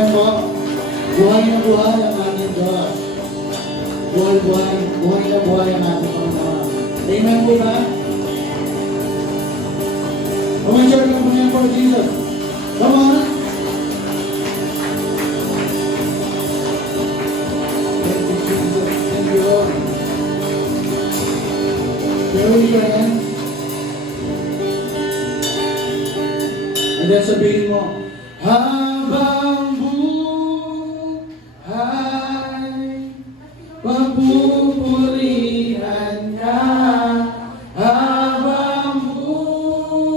Amen po. Buhay na buhay ang ating Diyos. Buhay na buhay ang ating Panginoon. Amen po ba? Umansure lang po yan for Jesus. Come on. Thank you, Jesus. Thank you, Lord. Raise your hands. And then sabihin mo, habang buhay, papupurihan ka. Habang buhay,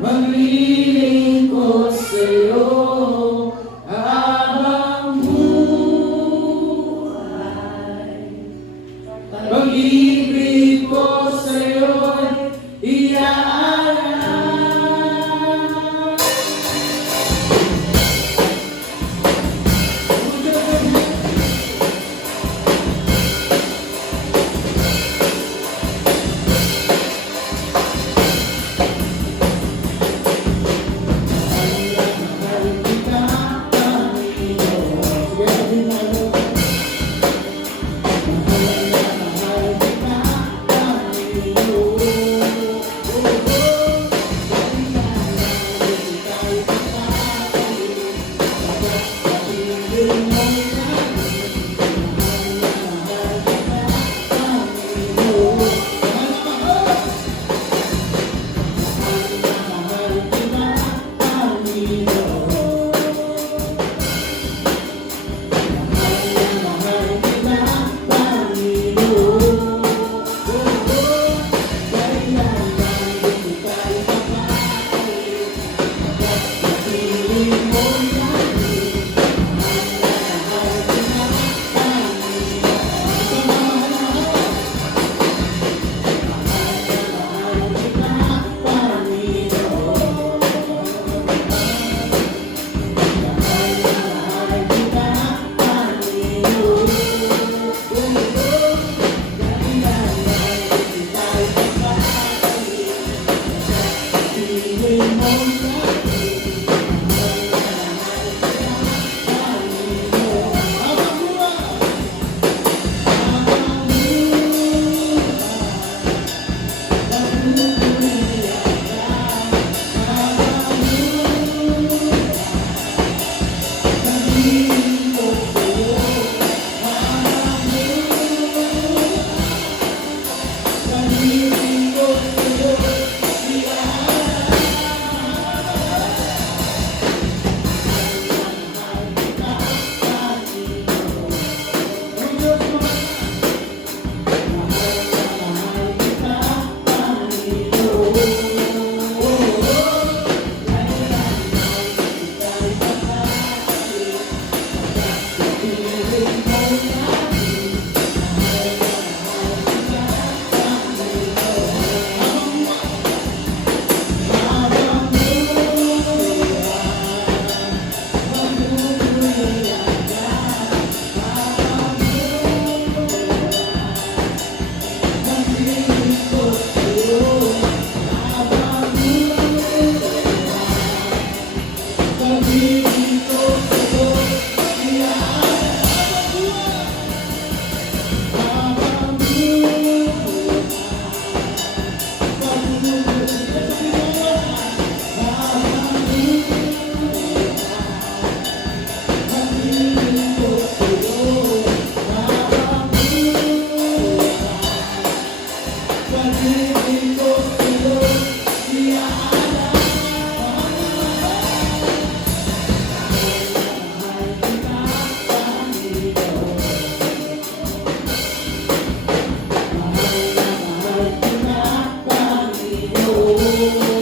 maglilingkod sa'yo. Habang buhay, pag-ibig ko sa'yo'y iaalay. Oh,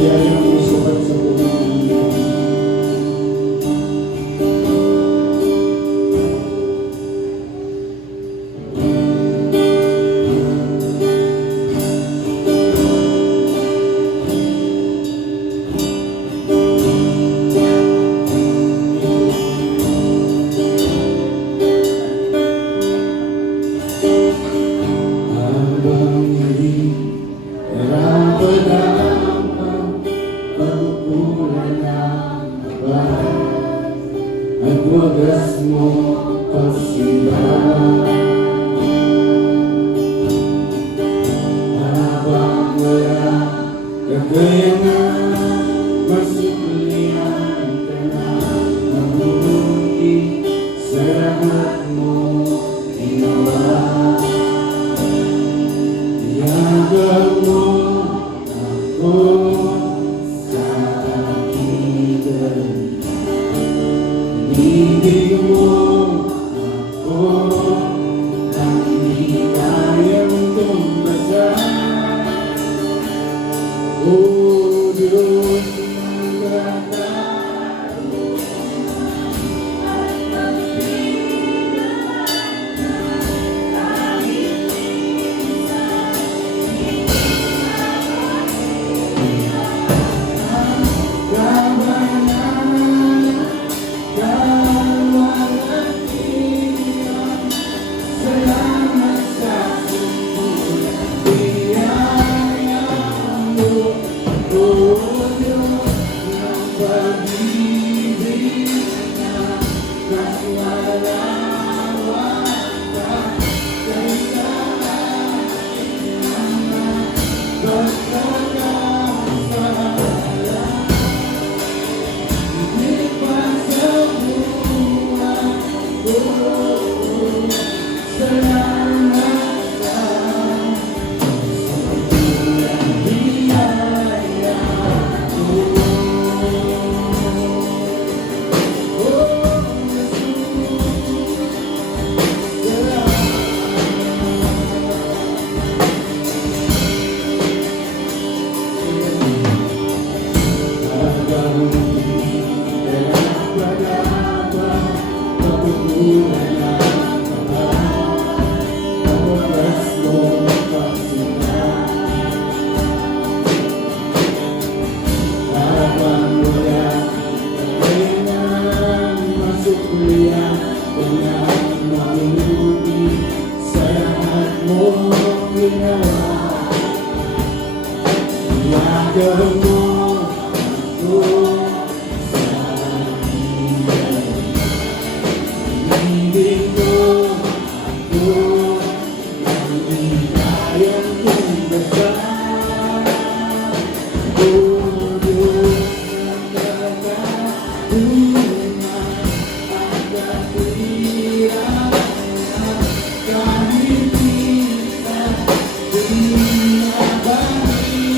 biyaya mo sukat sa buhay namin. Habang hindi nararamdaman ang pagkukulang ng bahay at wagas mo pagsila. Habang wala kakayanan, masuklihan ka na, mabubuti sa lahat mo ginawa. Iyagan mo ako sa agigan, ibig mo ako nang di kayang tumbasan. O Diyos ng lahat, iyagan mo ako sa agigan, ibig mo ako nang di kayang tumbasan. O Diyos ng katapunan at katwiran, kahit minsan di nabagilan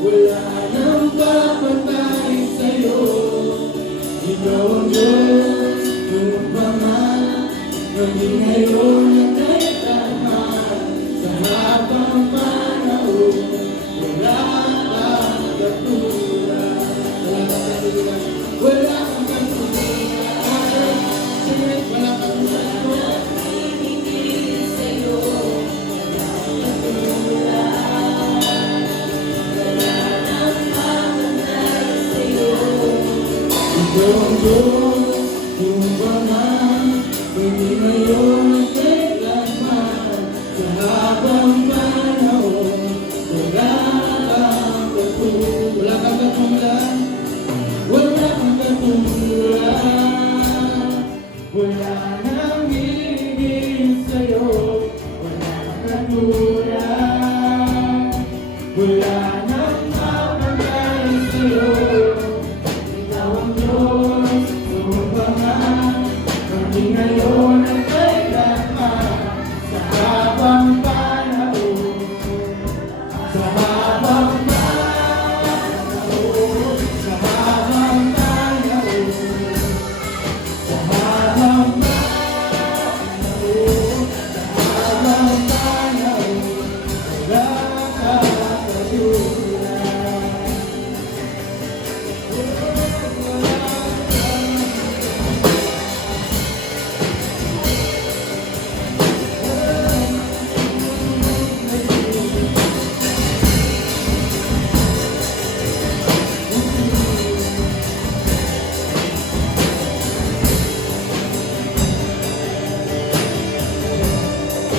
Wala nang papatay sa'yo. Ikaw ang Diyos, noon pa man, maging ngayon at kailanman. Sa habang panahon, wala kang katulad. Wala kang katulad. Wala kang katulad. Wala kang katulad. Hinihingi sa'yo. Ikaw ang Diyos, noon pa man, maging ngayon at kailanman. Sa habang panahon, wala kang katulad. Wala kang katulad. Wala kang katulad. Wala nang hihingin sa'yo. Wala kang katulad. Wala nang mapagay sa'yo. Ikaw ang Diyos, noon pa man, maging ngayon at kailanman. Sa habang panahon, sa habang panahon, sa habang panahon, sa habang panahon, sa habang panahon, wala kang katulad.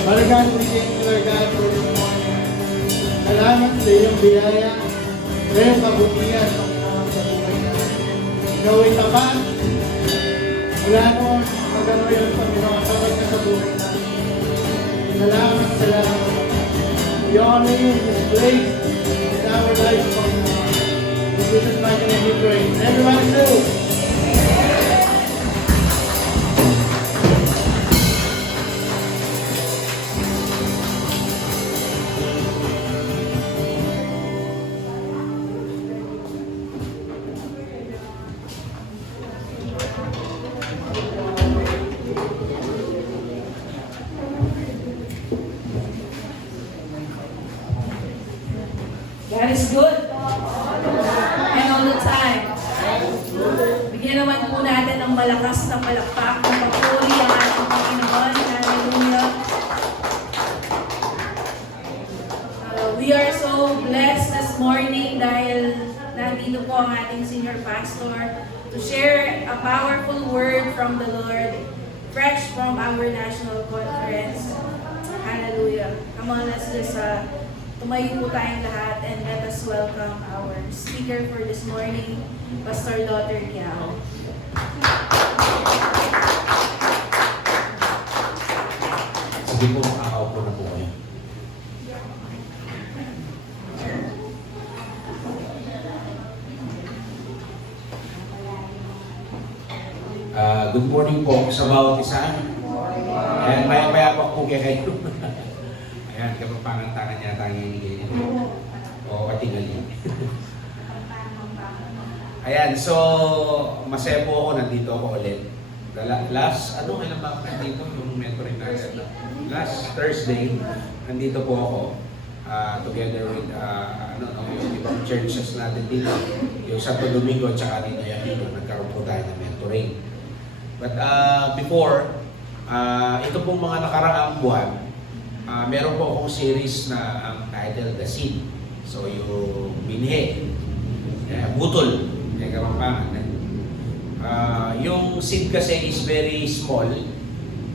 Father God, we thank you, Lord God, for this morning. Salamat sa iyong biyaya, sa iyong kabutihan sa buhay natin. Ikaw ay tapat. Wala noon magano'y ang Panginoon tapat na sa buhay natin. Salamat, salamat. We honor you in this place, in our life, Panginoon. In Jesus' mighty name we pray. And everybody say, God is good. And all the time. Bigyan naman po natin ng malakas na palakpak ng papuri ang ating Panginoon. Hallelujah. We are so blessed this morning dahil nandito po ang ating senior pastor to share a powerful word from the Lord, fresh from our national conference. Hallelujah. Come on, let's just tumayo po tayong lahat and let us welcome our speaker for this morning, Pastor Daughter Kiao. Sige po, makakaupo na po kayo. Good morning po sa bawat isa. Ayan, maya-maya po kayo. Ayan, kapapangantangan yata ang hinigay nito. O, katingalin. Ayan, so, masaya po ako, nandito ako ulit. Last, kailan ba ako nandito? Yung mentoring natin. Last Thursday, nandito po ako. Together with, yung ibang churches natin dito. Yung Santo Domingo at saka dito yung dito, nagkaroon po tayo ng mentoring. But before, ito pong mga nakaraang buwan, meron po akong series na ang title, The Seed. So yung binhe, butol, yung seed kasi is very small,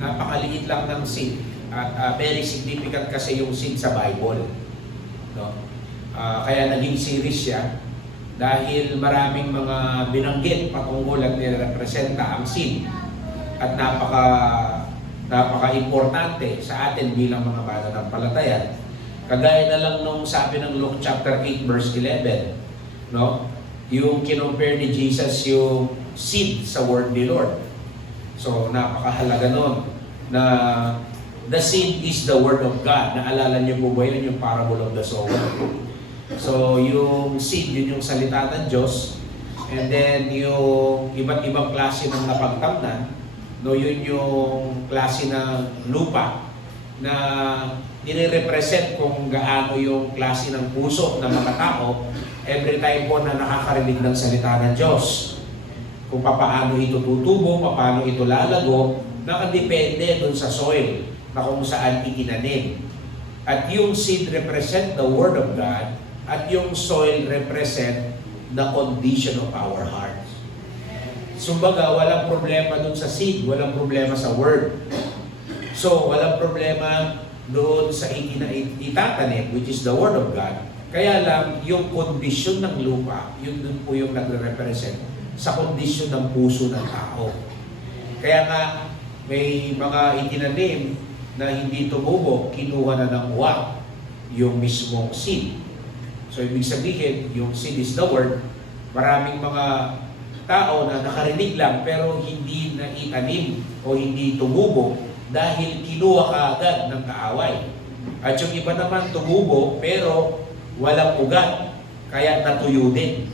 napakaliit lang ng seed, at very significant kasi yung seed sa Bible. No? Kaya naging series siya dahil maraming mga binanggit patungkol at nirepresenta ang seed at napaka-importante sa atin bilang mga mananampalataya. Kagaya na lang nung sabi ng Luke chapter 8 verse 11, no? Yung kinompare ni Jesus yung seed sa word ni Lord. So napakahalaga nun na the seed is the word of God. Naalala niyo po ba yun, yung parable of the sower? So yung seed, yun yung salita ng Diyos. And then yung iba't ibang klase ng napagtamnan, no, yun yung klase ng lupa na nire-represent kung gaano yung klase ng puso ng mga tao every time po na nakakarinig ng salita ng Diyos. Kung paano ito tutubo, paano ito lalago, nakadepende dun sa soil na kung saan itinanim. At yung seed represent the Word of God at yung soil represent the condition of our hearts. Sumbaga, walang problema dun sa seed, walang problema sa Word. So, walang problema doon sa itatanim, which is the Word of God. Kaya lang, yung kondisyon ng lupa, yun dun po yung nagre-represent sa kondisyon ng puso ng tao. Kaya nga, may mga itinanim na hindi tumubo, kinuha na ng uwak yung mismong seed. So, ibig sabihin, yung seed is the Word. Maraming mga tao na nakarinig lang pero hindi na itanim o hindi tumubo dahil kinuha ka agad ng kaaway. At yung iba naman tumubo pero walang ugat, kaya natuyo din.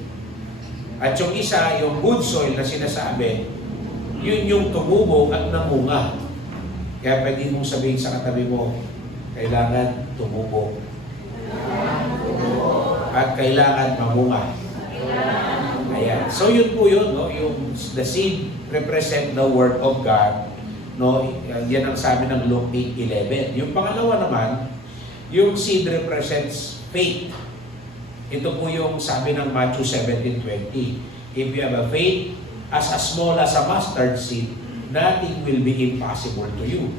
At yung isa, yung good soil na sinasabi, yun yung tumubo at namunga. Kaya pwede mong sabihin sa katabi mo, kailangan tumubo. At kailangan mamunga. Ayan. So yun po yun, no? Yung the seed represent the Word of God. No? Yan ang sabi ng Luke 8:11. Yung pangalawa naman, yung seed represents faith. Ito po yung sabi ng Matthew 17:20. If you have a faith as small as a mustard seed, nothing will be impossible to you.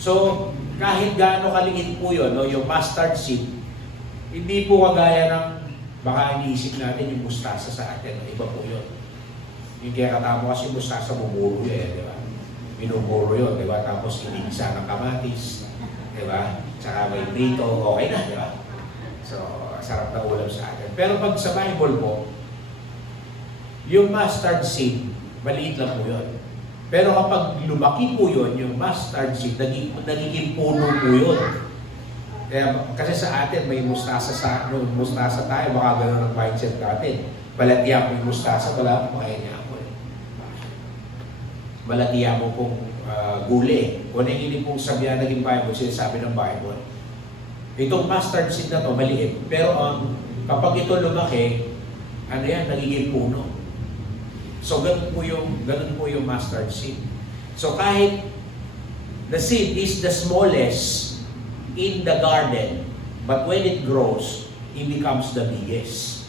So, kahit gaano kaliit po yun, no, yung mustard seed, hindi po kagaya ng baka iniisip natin yung mustasa sa atin. Iba po yun. Yung kaya katamo kasi mustasa, bumuro yun, di ba? Binuburo yun, di ba? Tapos inigisa ng kamatis, di ba? Tsaka may prito, okay na, di ba? So, sarap na ulam sa atin. Pero pag sa Bible po, yung mustard seed, maliit lang po yun. Pero kapag lumaki po yun, yung mustard seed, nagiging puno po yun. Kaya, kasi sa atin, may mustasa mustasa tayo, baka gano'n ang mindset natin. Balatiya po yung mustasa, wala po kaya niya ako. Balatiya mo pong guli. Kung ano yung pong sabihan naging Bible, sinasabi ng Bible. Itong mustard seed na to, maliit. Pero kapag ito lumaki, ano yan, nagiging puno. So, ganun po yung mustard seed. So, kahit the seed is the smallest in the garden, but when it grows, it becomes the biggest.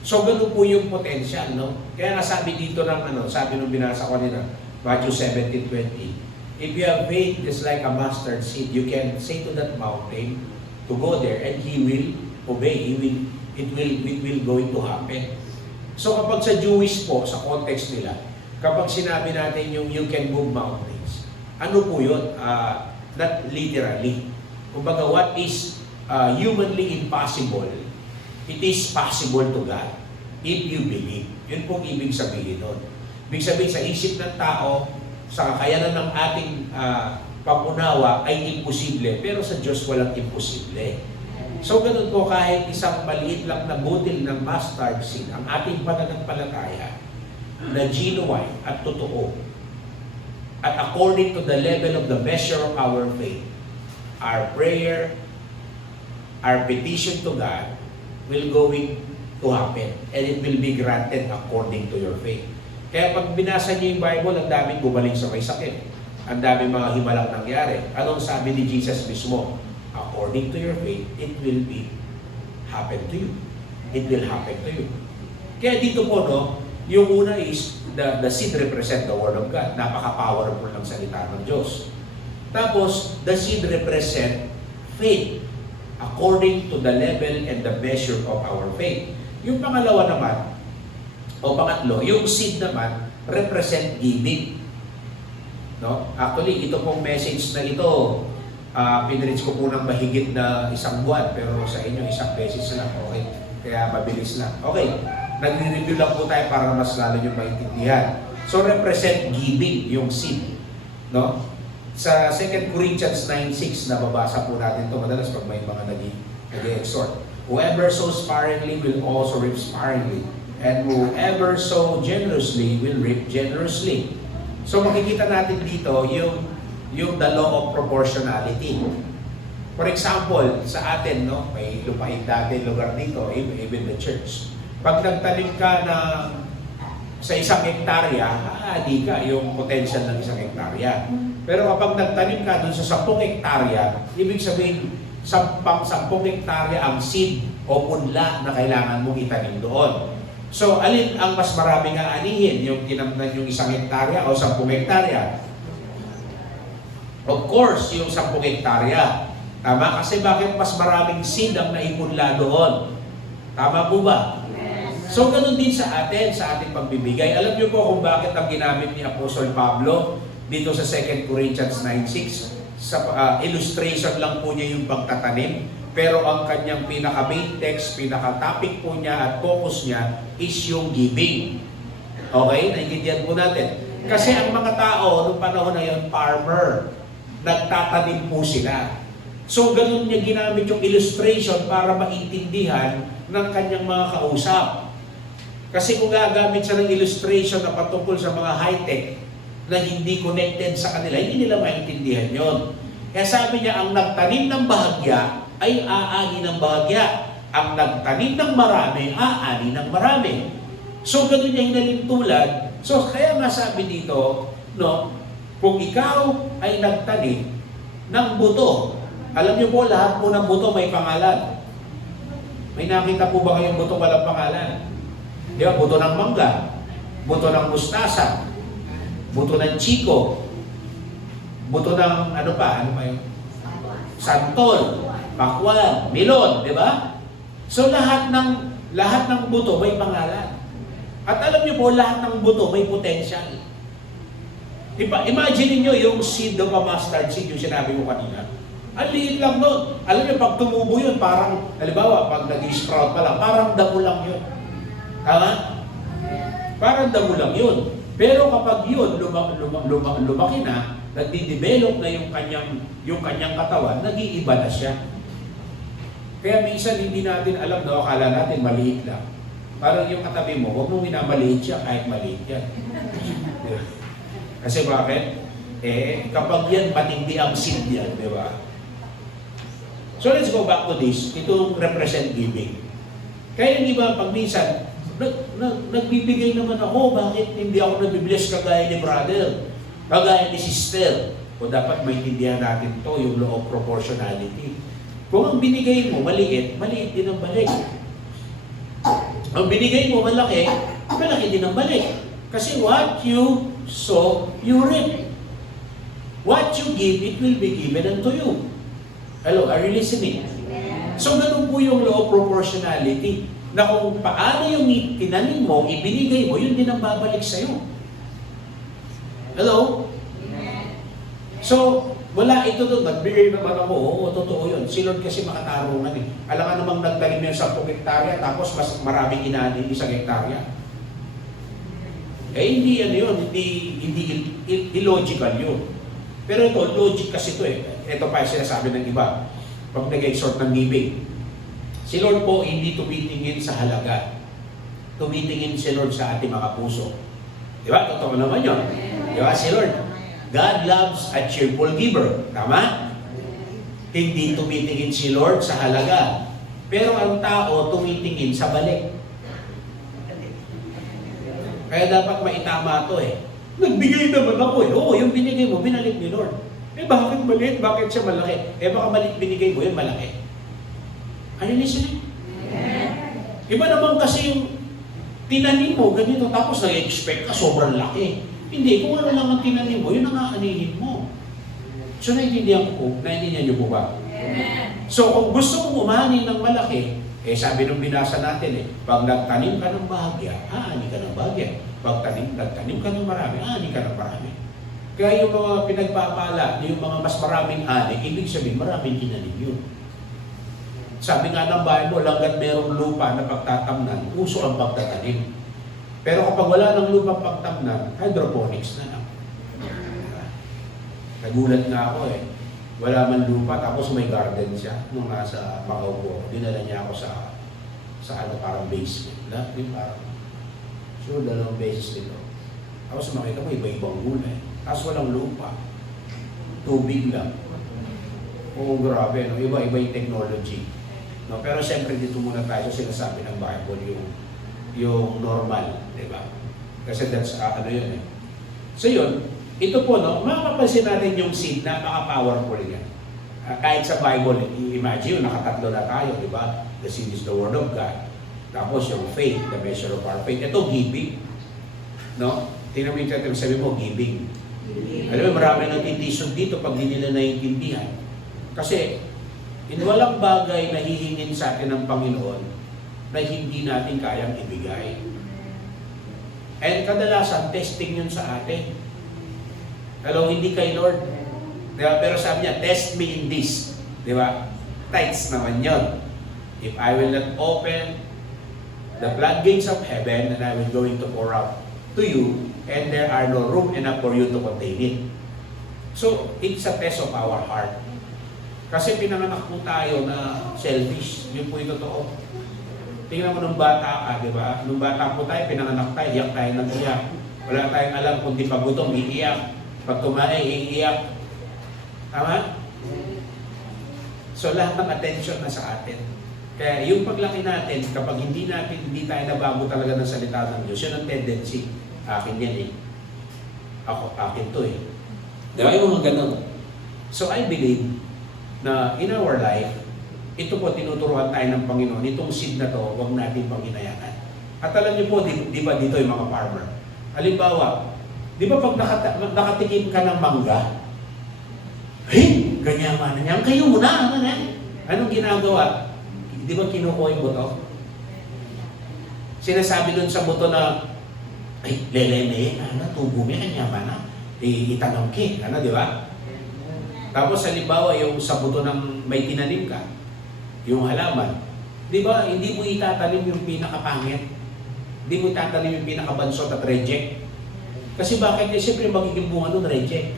So, ganun po yung potential, no? Kaya nga sabi dito ng, sabi nung binasa ko nila, Matthew 17:20, if you have faith just like a mustard seed, you can say to that mountain to go there, and he will obey. It will going to happen. So kapag sa Jewish po, sa context nila, kapag sinabi natin yung you can move mountains, ano po yun? Not literally. Kumbaga, what is humanly impossible, it is possible to God if you believe. Yun pong ibig sabihin nun. Ibig sabihin sa isip ng tao, sa kakayanan ng ating pamunawa ay imposible, pero sa Diyos walang imposible. So ganun po, kahit isang maliit lang na butil ng mustard seed, ang ating pananampalataya na genuine at totoo, at according to the level of the measure of our faith, our prayer, our petition to God will going to happen, and it will be granted according to your faith. Kaya pag binasa niyo yung Bible, ang daming gumaling sa may sakit. Ang daming mga himalang nangyari. Anong sabi ni Jesus mismo? According to your faith, it will be happen to you. It will happen to you. Kaya dito po, no, yung una is, the seed represent the Word of God. Napaka-powerful ng salita ng Diyos. Tapos, the seed represent faith according to the level and the measure of our faith. Yung pangalawa naman, o pangatlo, yung seed naman represent giving. No? Actually, ito pong message na ito, pinreach ko po ng mahigit na 1 buwan, pero sa inyo 1 beses lang, okay? Kaya mabilis lang. Okay, nagre-review lang po tayo para mas lalo nyo maintindihan. So, represent giving, yung seed. No? Sa 2 Corinthians 9:6, nababasa po natin ito madalas pag may mga nag-exhort. Whoever sows sparingly will also reap sparingly. And whoever sow generously will reap generously. So makikita natin dito yung the law of proportionality. For example, sa atin, no, may lupain dati lugar dito, even the church. Pag nagtanim ka sa 1 hektarya, di ka yung potential ng 1 hektarya. Pero kapag nagtanim ka dun sa 10 hektarya, ibig sabihin, 10 hektarya ang seed o punla na kailangan mong itanim doon. So, alin ang mas maraming aanihin? Yung tinamnan yung 1 hektarya o 10 hektarya? Of course, yung 10 hektarya. Tama? Kasi bakit mas maraming seed ang naipunla doon? Tama po ba? So, ganun din sa ating pagbibigay. Alam niyo po kung bakit ang ginamit ni Apostol Pablo dito sa 2 Corinthians 9:6. Sa illustration lang po niya yung pagtatanim. Pero ang kanyang pinaka-main text, pinaka-topic po niya at focus niya is yung giving. Okay? Naintindihan po natin. Kasi ang mga tao, noong panahon na yun, farmer. Nagtatanim po sila. So, ganun niya ginamit yung illustration para maintindihan ng kanyang mga kausap. Kasi kung gagamit siya ng illustration na patungkol sa mga high-tech na hindi connected sa kanila, hindi nila maintindihan yon. Kaya sabi niya, ang nagtanim ng bahagya ay aani ng bahagya. Ang nagtanim ng marami, aani ng marami. So, ganun niya hinalintulad. So, kaya nga sabi dito, no, kung ikaw ay nagtanim ng buto, alam niyo po, lahat po ng buto may pangalan. May nakita po ba kayong buto walang pangalan? Di ba? Buto ng mangga, buto ng mustasa, buto ng chiko, buto ng ano pa yun? Santol, pakwan, milon, di ba? So lahat ng buto may pangalan. At alam niyo po, lahat ng buto may potential. Imagine niyo yung seed of a mustard seed, yung sinabi ko kanina. Ang liit lang doon. Alam niyo, pag tumubo yun, parang, halimbawa, pag nag-sprout pa lang, parang damo lang yun. Tama? Parang damo lang yun. Pero kapag yun, lumaki na, nagdi-develop na yung kanyang katawan, nag-iiba na siya. Kaya minsan hindi natin alam, no? Akala natin maliit lang. Parang yung katabi mo, huwag mo minamaliit siya kahit maliit yan. Kasi bakit? Kapag yan, matindi ang seed yan, di ba? So let's go back to this. Itong represent giving. Kaya yung iba, pag minsan, nagbibigay naman ako, bakit hindi ako nabibless kagaya ni brother, kagaya ni sister? O dapat maintindihan natin to yung law of proportionality. Kung ang binigay mo maliit, maliit din ang balik. Ang binigay mo malaki, malaki din ang balik. Kasi what you sow, you reap. What you give, it will be given unto you. Hello, are you listening? So, ganun po yung law of proportionality. Na kung paano yung tinanim mo, ibinigay mo, yun din ang babalik sa'yo. Hello? So, wala ito doon. Nagbigay naman ako. Oo, totoo yun. Si Lord kasi makatarungan eh. Alam nga namang nagtanim yung 10 hektarya, tapos mas maraming inanin 1 hektarya. Hindi yan yun. Hindi illogical yun. Pero ito, logic kasi ito eh. Ito pa yung sinasabi ng iba. Pag nag-exhort ng giving. Si Lord po hindi tumitingin sa halaga. Tumitingin si Lord sa ating mga puso. Di ba? Totoo naman yun. Di ba? Si Lord, God loves a cheerful giver. Tama? Hindi tumitingin si Lord sa halaga. Pero ang tao tumitingin sa balik. Kaya dapat maitama to eh. Nagbigay naman ako eh. Oo, yung binigay mo, binalik ni Lord. Eh bakit maliit? Bakit siya malaki? Eh baka maliit binigay mo, yun malaki. Are you listening? Iba naman kasi yung tinanim mo, ganito, tapos nag-expect ka, sobrang laki. Hindi, kung ano lang ang tinanim mo, yun ang aanihin mo. So, naiintindihan niyo po ba? So, kung gusto mong umani ng malaki, eh sabi nung binasa natin eh, pag nagtanim ka ng bahagya, aani ka ng bahagya. Pag nagtanim ka ng marami, aani ka ng marami. Kaya yung mga pinagpapala, yung mga mas maraming ani, ibig sabihin maraming tinanim yun. Sabi nga ng Bible, hanggat merong lupa na pagtatamnan, uso ang pagtatanim. Pero kapag wala ng lupa pagtamnan, hydroponics na lang. Nagulat nga ako eh. Wala man lupa, tapos may garden siya. Nung nasa Macau po, dinala niya ako sa ano, parang basement. Yung parang, sure, 2 beses dito. Tapos makita mo, iba-ibang gulay. Tapos walang lupa. Tubig lang. Oo, grabe, no? Iba-iba yung technology. No? Pero siyempre, dito muna tayo sa sinasabi ng Bible, yung normal, di ba? Kasi that's, ano yun eh. So yun, ito po, no, makapapansin natin yung seed, napaka-powerful yan. Kahit sa Bible, imagine, nakatatlo na tayo, di ba? The seed is the word of God. Tapos yung faith, the measure of our faith. Ito, giving. No? Tingnan mo yung tayo, sabi mo, giving. Alam mo, marami nang titisod dito pag hindi nila naiintindihan. Kasi, walang bagay na hihingin sa atin ng Panginoon na hindi natin kayang ibigay. And kadalasan, testing yun sa atin. Hello, hindi kay Lord. Diba? Pero sabi niya, test me in this. Di ba? Tithes naman yun. If I will not open the floodgates of heaven, then I will going to pour out to you, and there are no room enough for you to contain it. So, it's a test of our heart. Kasi pinanganak po tayo na selfish. Yun po yung totoo. Tingnan mo nung bata ka, di ba? Nung bata po tayo, pinanganak tayo, iyak tayo ng iyak. Wala tayong alam kung di pa gutom, iiyak. Pag kumain, iiyak. Tama? So lahat ng attention na sa atin. Kaya yung paglaki natin, kapag hindi tayo nabago talaga ng salita ng Diyos, yun ang tendency. Akin yan eh. Akin to eh. Di ba? Yung mga ganun. So I believe na in our life, ito po tinuturuan tayo ng Panginoon, itong seed na to, huwag natin panghinayaan. At alam niyo po, di ba dito yung mga farmer? Halimbawa, di ba pag nakatikim ka ng mangga, hey, ganyan man niya, kayo muna, ano na? Anong ginagawa? Di ba kinukuha yung buto? Sinasabi dun sa buto na, ay, leleme, tubo mo, kanya man na, itanong ki, di ba? Tapos halimbawa, yung sa buto ng may tinanim ka, yung halaman, di ba, hindi mo itatanim yung pinakapangit. Hindi mo itatanim yung pinakabansot at reject. Kasi bakit? Siyempre magiging bunga nun, reject.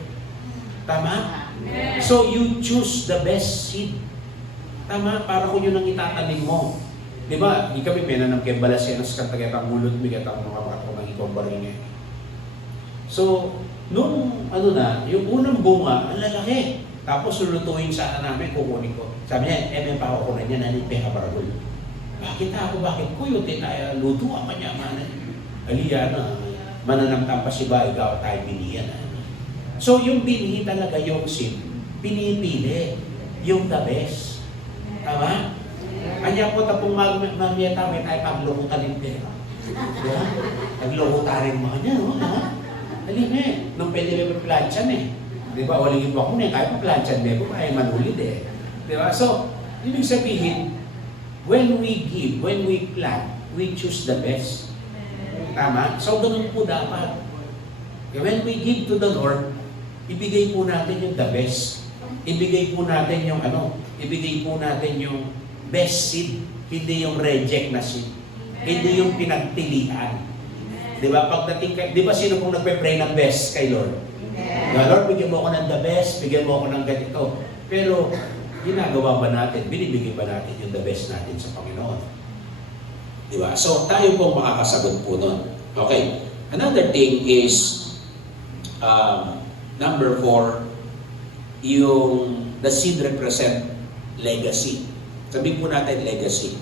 Tama? So you choose the best seed. Tama? Para kung yun ang itatanim mo. Di ba? Di kami menanam kay balasenas kantagayatang mulot mi katang mga katong ikobaringe. So, nung yung unang bunga, ang lalaki. Tapos lulutuin sana namin, kukunin ko. Sabi niya, may pakukunan niya, nanit may kabaragol. Bakit ako? Bakit ko yun? Luto ang kanyamanan. Aliya na, mananamtang pa si ba, ikaw tayo biniyan. So yung binhi talaga yung seed, pinipili yung the best. Tama? Kanya po tapong mamiyata, may tayo paglukutan rin pera. Diba? Paglukutan rin mga niya, no? Halin eh, nung pwede rin plansyan eh. Diba? Waligin po ako na, kahit pa plansyan eh, kaya manulid eh. Diba? So, ibig sabihin, when we give, when we plant, we choose the best. Tama? So, ganun po dapat. When we give to the Lord, ibigay po natin yung the best. Ibigay po natin yung ibigay po natin yung best seed, hindi yung reject na seed. Hindi yung pinagpilian. Diba? Pagdating, diba sino pong nagpe-pray ng best kay Lord? Lord, bigyan mo ako ng the best, bigyan mo ako ng ganito. Pero, ginagawa ba natin, binibigay ba natin yung the best natin sa Panginoon? Diba? So, tayo pong makakasagot po nun. Okay. Another thing is, number 4, yung the seed represent legacy. Sabihin po natin, legacy.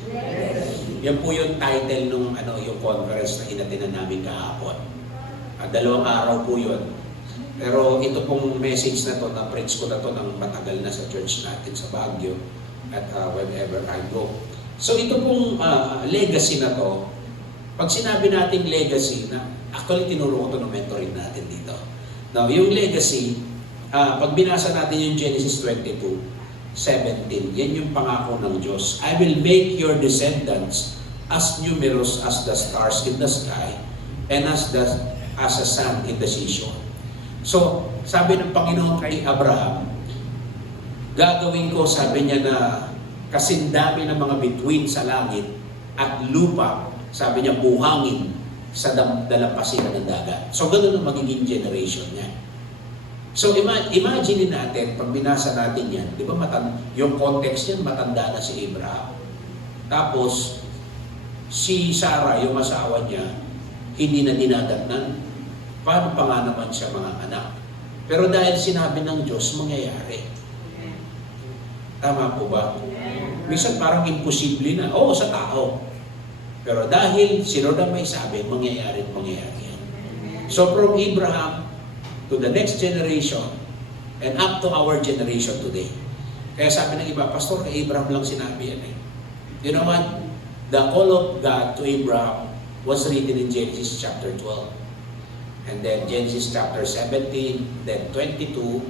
Yan po yung title nung yung conference na inatinan namin kahapon. 2 araw po yun. Pero ito pong message na to, na-preach ko na to ng matagal na sa church natin sa Baguio at wherever I go. So ito pong legacy na to, pag sinabi natin legacy, na actually tinuro ko to ng mentoring natin dito. Now, yung legacy, pag binasa natin yung Genesis 22:17, yan yung pangako ng Diyos. I will make your descendants as numerous as the stars in the sky and as the sand in the seashore. So, sabi ng Panginoon kay Abraham, gagawin ko, sabi niya, na kasindami ng mga bituin sa langit at lupa, sabi niya, buhangin sa dalampasigan ng dagat. So, ganun ang magiging generation niya. So, imagine natin, pag binasa natin yan, di ba, yung context yan, matanda na si Abraham. Tapos, si Sarah, yung asawa niya, hindi na dinadatnan. Paano pa nga naman siya mga anak? Pero dahil sinabi ng Diyos, mangyayari. Tama po ba? Minsan parang imposible na. Oo, sa tao. Pero dahil sino na may sabi, mangyayari at mangyayari yan. So from Abraham to the next generation and up to our generation today. Kaya sabi ng iba, Pastor, kay Abraham lang sinabi yan eh. You know what? The call of God to Abraham was written in Genesis chapter 12. And then Genesis chapter 17, then 22,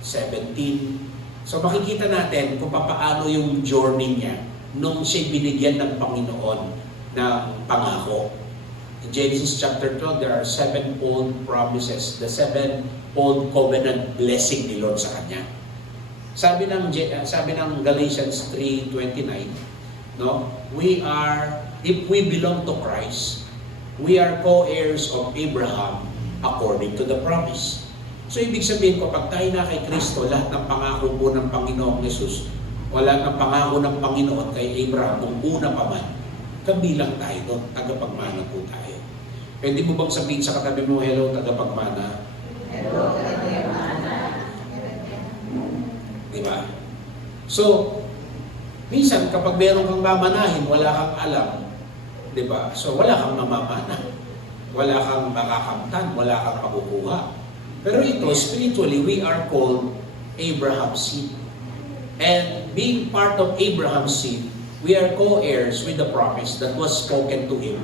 17. So makikita natin kung paano yung journey niya nung siya binigyan ng Panginoon ng pangako. In Genesis chapter 12, there are 7-fold promises, the 7-fold covenant blessing ni Lord sa kanya. Sabi ng Galatians 3:29, no? If we belong to Christ, we are co-heirs of Abraham according to the promise. So, ibig sabihin ko, pag tayo na kay Kristo, lahat ng pangako po ng Panginoong Jesus, wala ng pangako ng Panginoon kay Abraham, kung una pa man, kabilang tayo doon, tagapagmana po tayo. Pwede mo bang sabihin sa katabi mo, hello, tagapagmana? Hello, tagapagmana. Diba? So, minsan, kapag meron kang mamanahin, wala kang alam, diba? So, wala kang mamamana. Wala kang makakamtan. Wala kang makukuha. Pero ito, spiritually, we are called Abraham's seed. And being part of Abraham's seed, we are co-heirs with the promise that was spoken to him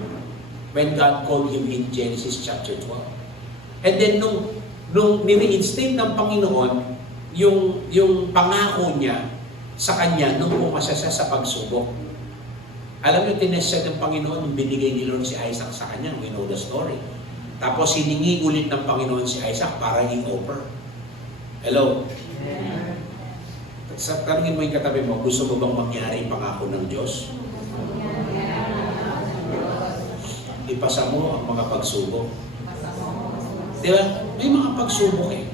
when God called him in Genesis chapter 12. And then, nung ni-reinstate ng Panginoon, yung pangako niya sa kanya, nung pumasa siya sa pagsubok. Alam niyo, tinest siya ng Panginoon, binigay ni Lord si Isaac sa kanya. We know the story. Tapos hiningi ulit ng Panginoon si Isaac para i-offer. Hello? Sa tanungin mo yung katabi mo, gusto mo bang mangyari yung pangako ng Diyos? Ipasa mo ang mga pagsubok. Di ba? May mga pagsubok eh.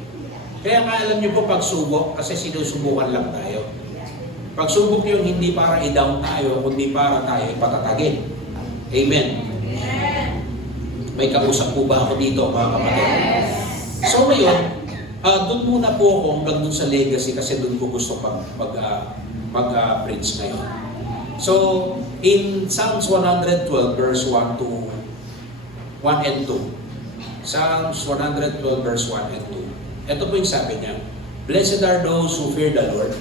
Kaya nga alam niyo po pagsubok, kasi sinusubukan lang tayo. Pagsubok yun, hindi para i-down tayo, kundi para tayo ipatatagin. Amen. May kausap po ba ako dito, mga kapatid? So ngayon, doon muna po ako hanggang doon sa legacy kasi doon ko gusto mag-preach ngayon. So, in Psalms 112 verse 1 and 2. Psalms 112 verse 1 and 2. Ito po yung sabi niya, Blessed are those who fear the Lord,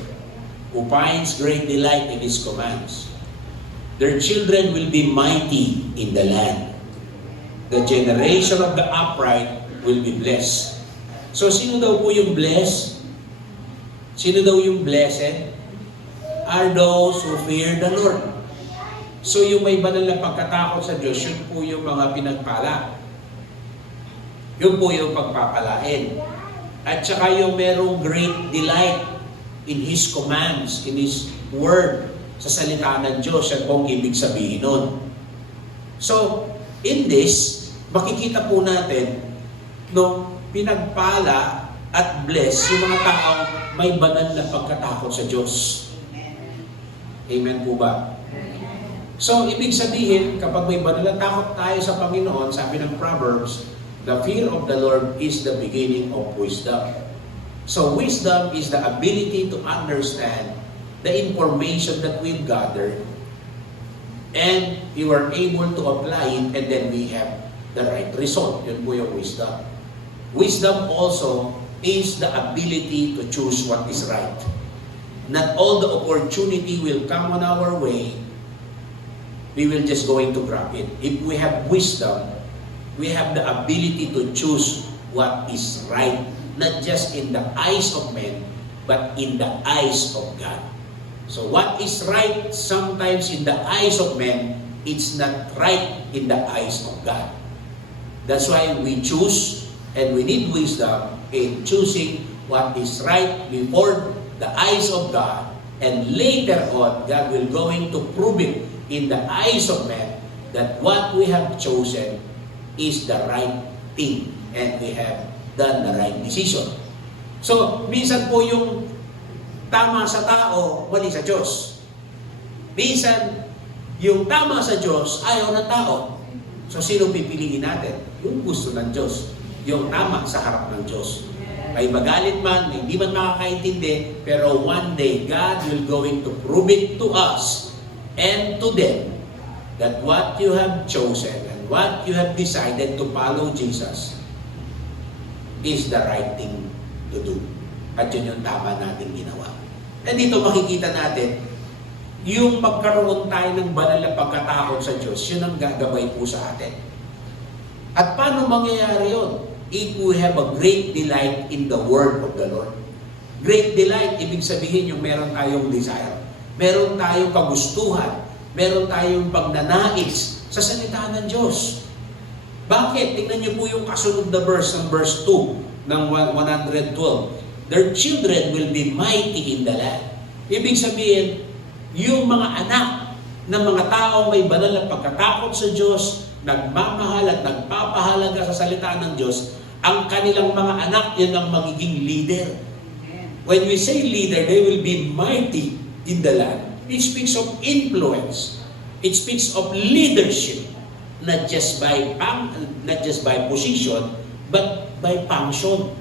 who finds great delight in His commands. Their children will be mighty in the land. The generation of the upright will be blessed. So, sino daw po yung blessed? Sino daw yung blessed? Are those who fear the Lord. So, yung may banal na pagkatakot sa Diyos, yun po yung mga pinagpala. Yun po yung pagpapalain. At saka yung merong great delight in His commands, in His word, sa salita ng Diyos. Yan po ang ibig sabihin nun. So, in this, makikita po natin, no, pinagpala at bless yung mga taong may banal na pagkatakot sa Diyos. Amen po ba? So, ibig sabihin, kapag may banal na takot tayo sa Panginoon, sabi ng Proverbs, the fear of the Lord is the beginning of wisdom. So, wisdom is the ability to understand the information that we've gathered, and we were able to apply it, and then we have the right result. Yun po yung wisdom. Wisdom also is the ability to choose what is right. Not all the opportunity will come on our way, we will just going to grab it. If we have wisdom, we have the ability to choose what is right, not just in the eyes of men, but in the eyes of God. So what is right sometimes in the eyes of men, it's not right in the eyes of God. That's why we choose, and we need wisdom in choosing what is right before the eyes of God, and later on, God will going to prove it in the eyes of men that what we have chosen is the right thing, and we have done the right decision. So, minsan po yung tama sa tao, mali sa Diyos. Minsan, yung tama sa Diyos, ayaw ng tao. So, sino pipiliin natin? Yung gusto ng Diyos. Yung tama sa harap ng Diyos. May magalit man, hindi man makakaintindi, pero one day, God will going to prove it to us and to them that what you have chosen and what you have decided to follow Jesus is the right thing to do. At yun yung tama natin ginawa. And dito makikita natin, yung magkaroon tayo ng banal na pagkatakot sa Diyos, yun ang gagabay po sa atin. At paano mangyayari yun? If we have a great delight in the Word of the Lord. Great delight, ibig sabihin yung meron tayong desire. Meron tayong kagustuhan. Meron tayong pagnanais sa salita ng Diyos. Bakit? Tingnan niyo po yung kasunod na verse ng verse 2 ng 112. Their children will be mighty in the land. Ibig sabihin, yung mga anak ng mga tao may banal na pagkatakot sa Diyos, nagmamahal at nagpapahalaga sa salita ng Diyos, ang kanilang mga anak, yan ang magiging leader. When we say leader, they will be mighty in the land. It speaks of influence. It speaks of leadership. Not just by position, but by function.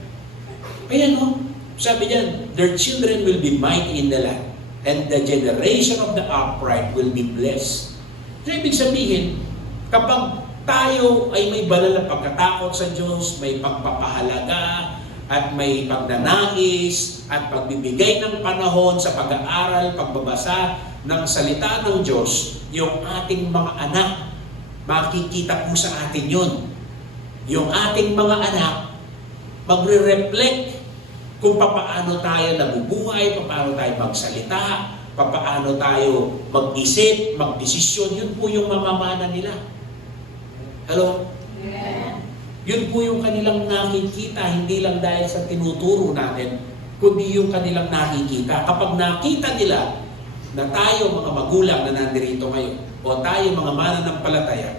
Ayan o, sabi diyan, their children will be mighty in the land, and the generation of the upright will be blessed. So, ibig sabihin, kapag tayo ay may banal na pagkatakot sa Diyos, may pagpapahalaga, at may pagnanais, at pagbibigay ng panahon sa pag-aaral, pagbabasa ng salita ng Diyos, yung ating mga anak, makikita po sa atin yun. Yung ating mga anak, magre-reflect kung paano tayo nabubuhay, paano tayo magsalita, paano tayo mag-isip, mag-desisyon. Yun po yung mamamana nila. Hello? Yeah. Yun po yung kanilang nakikita, hindi lang dahil sa tinuturo natin, kundi yung kanilang nakikita. Kapag nakita nila na tayo mga magulang na nandirito ngayon, o tayo mga mananampalataya,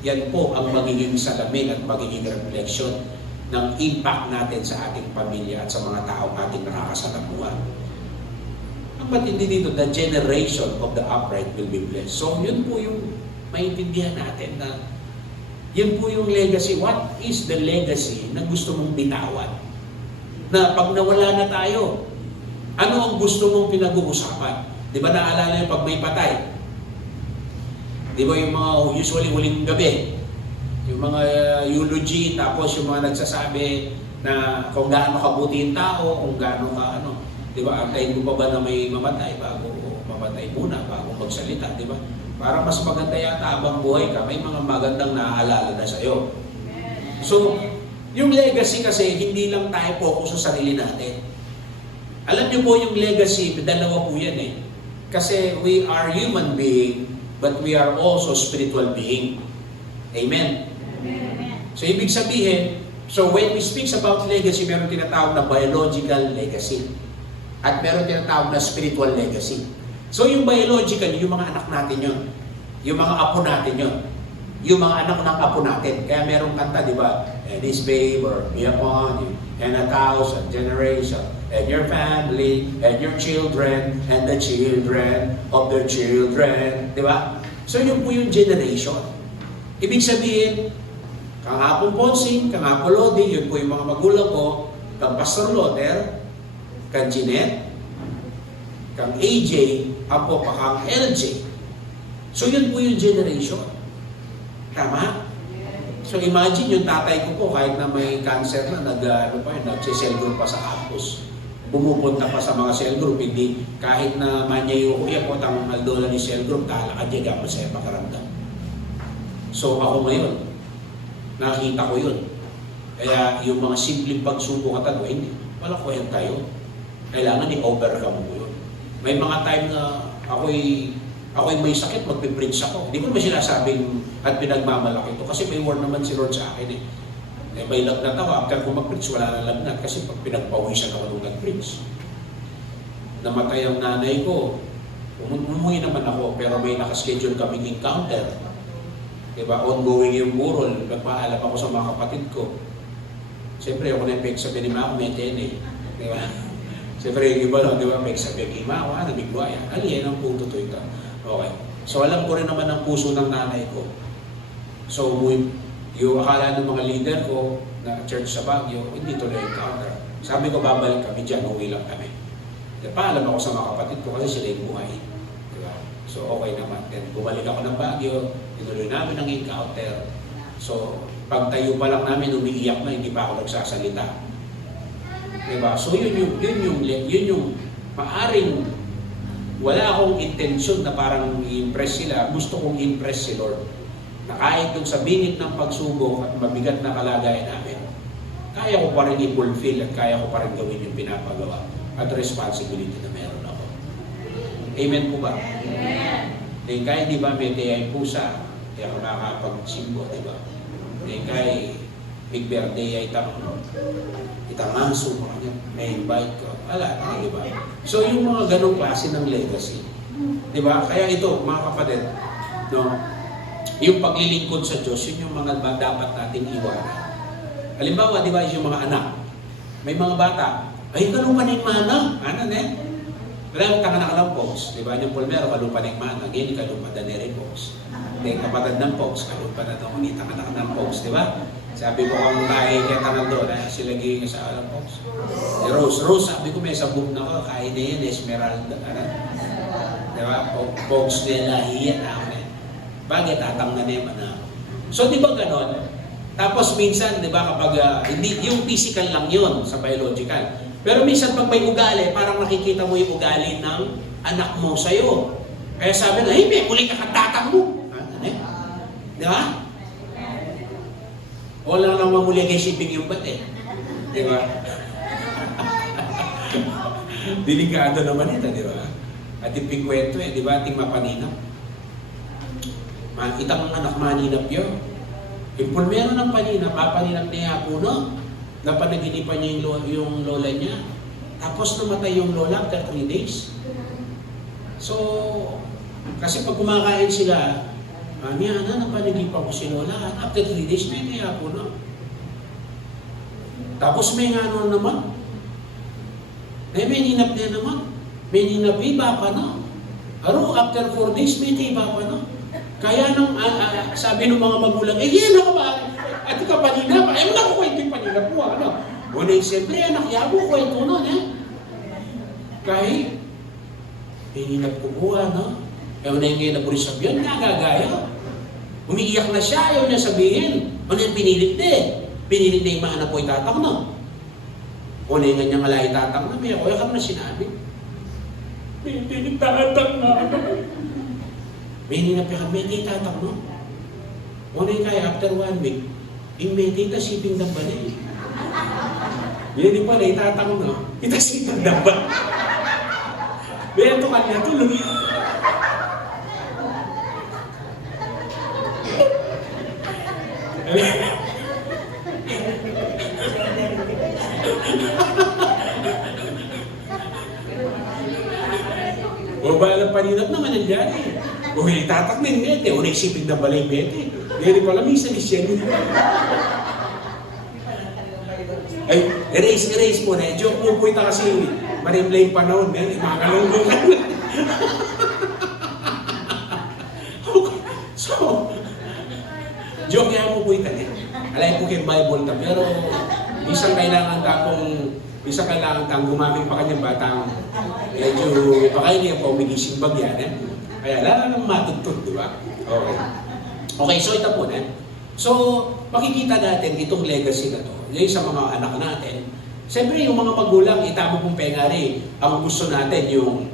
yan po ang magiging salamin at magiging reflection ng impact natin sa ating pamilya at sa mga taong ating nakakasalamuha. Ang matindi dito, the generation of the upright will be blessed. So yun po yung maintindihan natin na yun po yung legacy. What is the legacy na gusto mong bitawan? Na pag nawala na tayo, ano ang gusto mong pinag-uusapan? Di ba naalala yung pag may patay? Di ba yung mga usually huling gabi? Yung mga eulogy, tapos yung mga nagsasabi na kung gaano kabuti yung tao, kung gaano ka ano. Di ba, antayin mo pa ba na may mamatay bago mamatay muna, bago magsalita, di ba? Para mas maganda yata habang buhay ka, may mga magandang naaalala na sa'yo. So, yung legacy kasi, hindi lang tayo focus sa sarili natin. Alam niyo po yung legacy, dalawa po yan eh. Kasi we are human being, but we are also spiritual being. Amen? Amen. So, ibig sabihin, so when we speak about legacy, meron tinatawag na biological legacy. At meron tinatawag na spiritual legacy. So, yung biological, yung mga anak natin yun. Yung mga apo natin yun. Yung mga anak ng apo natin. Kaya merong kanta, di ba? And this babe or be upon you, and 1,000 generation, and your family, and your children, and the children of their children. Di ba? So, yun po yung generation. Ibig sabihin, kang Apong Ponsing, kang Apo Lodi, yun po yung mga magulang ko, kang Pastor Loder, kang Jeanette, kang AJ, apo pa kang LJ. So yun po yung generation. Tama? So imagine yung tatay ko po, kahit na may cancer na, nag-cell group pa sa campus. Bumupunta pa sa mga cell group, hindi, kahit na manyayo ko, po, tang aldola ni cell group, talakad niya, gamo sa'yo makaramdam. So ako ngayon, nakita ko yun. Kaya yung mga simpleng pagsubok at hindi, wala kwenta yun. Kailangan i-overcome mo yun. May mga time na ako'y may sakit, magpipreach ako. Hindi ko naman sinasabing at pinagmamalaki ito kasi may word naman si Lord sa akin eh. May lagnat ako, after ko mag-preach, wala na lagnat kasi pag pinagpawisan ako nung nag-preach. Namatay ang nanay ko, umuwi naman ako, pero may nakaschedule kaming encounter. Diba? Ongoing yung burol, nagpaalam ako sa mga kapatid ko. Siyempre, ako na-peg sabi ni Mako, may tene. Diba? Siyempre, yung iba lang, diba? Peg sabi ni Mako, nabigwaya. Yan ang punto to ito. Okay. So, alam ko rin naman ang puso ng nanay ko. So, yung akala ng mga leader ko na church sa Baguio, hindi to na-encounter. Sabi ko, babalik kami dyan, uwi lang kami. Paalam ako sa mga kapatid ko kasi sila yung buhay. Diba? So, okay naman. Then, bumalik ako ng Baguio, tinuloy namin ang encounter. So, pagtayo pa lang namin, umiiyak na, hindi pa ako nagsasalita. Diba? So, yun yung maaring wala akong intensyon na parang i-impress sila. Gusto kong impress si Lord. Na kahit yung sa bingit ng pagsubok at mabigat na kalagayan namin, kaya ko pa rin i-fulfill at kaya ko pa rin gawin yung pinapagawa at responsibility na meron ako. Amen po ba? Amen. Dahil kaya di ba may tayay pusa, kaya ako nakakapag-simbo, di ba? Dahil kaya big birthday ay itang aso, may invite ko. Wala, di ba? So yung mga ganong klase ng legacy, di ba? Kaya ito, mga kapatid, no? Yung paglilingkod sa Diyos, yun yung mga dapat natin iwanan. Halimbawa, di ba, yung mga anak, may mga bata, ay kalupan ng mana, Wala ka na kalang folks, di ba? Yung pulmero, kalupan ng mana, gini kalupan na nere folks. Then kapatid ng folks, kalupan na ito, kunita ka na ng folks, di ba? Sabi ko kung nakikita ka doon, sila gini sa alam folks. Rose, sabi ko may sabog na ko, kain na yan, Esmeralda, di ba? Folks nila, hiyan ako na. Bagay, tatang na naman na. So, di ba ganon? Tapos minsan, di ba, kapag, hindi, yung physical lang yun sa biological. Pero minsan, pag may ugali, parang nakikita mo yung ugali ng anak mo sa'yo. Kaya sabi na, hey, may uli ka katatang mo. Di ba? Wala lang mamuli kay shipping yung bat eh. Di ba? Delikado naman ito, di ba? At yung pigkwento eh, di ba? Ating mapaninap. Itang anak maninap yun. Yung pulmero ng paninap, papaninap niya po, no? Napanaginipan niya yung lola niya. Tapos namatay yung lola after 3 days. So, kasi pag kumakain sila, napanagipan ko si lola. After 3 days, may kaya po, no? Tapos may nga naman. May ninap niya naman. May ninap, iba pa, no? After 4 days, may iba pa, no? Kaya nang sabi ng mga magulang, yan ako ba? At ikaw paninap, wala ko kwento yung paninap mo, ano? Una siyempre, anak, yabo kwento nun, Kahit, paninap ko po, ano? Una yung ngayon na burisabyan, nagagaya. Umiiyak na siya, ayaw niya sabihin. Una yung pinilit Pinilit na yung mahanap po itatang, no? Una yung ganyang alay itatang na, may ako, yakam na sinabi. Pinilit tatang na, may ninapyakan, may titatak, no? Una yung kaya, after 1 week, yung may tita siping dambal eh. Yan din pala, itatak, no? Ita siping dambal. May ito kanya, tulog. O ba alam paninap naman nandiyan eh. O itatak na yung mete, o naisipin na balay mete. Hindi pala minsan isyan. Ay, erase mo na. Joke mo po ito kasi marimlay yung panahon. Mga kalunggungan. So, joke yan mo po ito. Alay po kay Bible na. Pero, isang kailangan ka kung Isa kailangan kang gumamit pa kanyang batang medyo baka hindi pa umigising bagyan eh. Kaya lalo nang matugtog, di ba? Okay. Okay, so ito po na. So, makikita natin itong legacy na to. Yung sa mga anak natin. Siyempre, yung mga magulang, itamo pong pengari. Ang gusto natin yung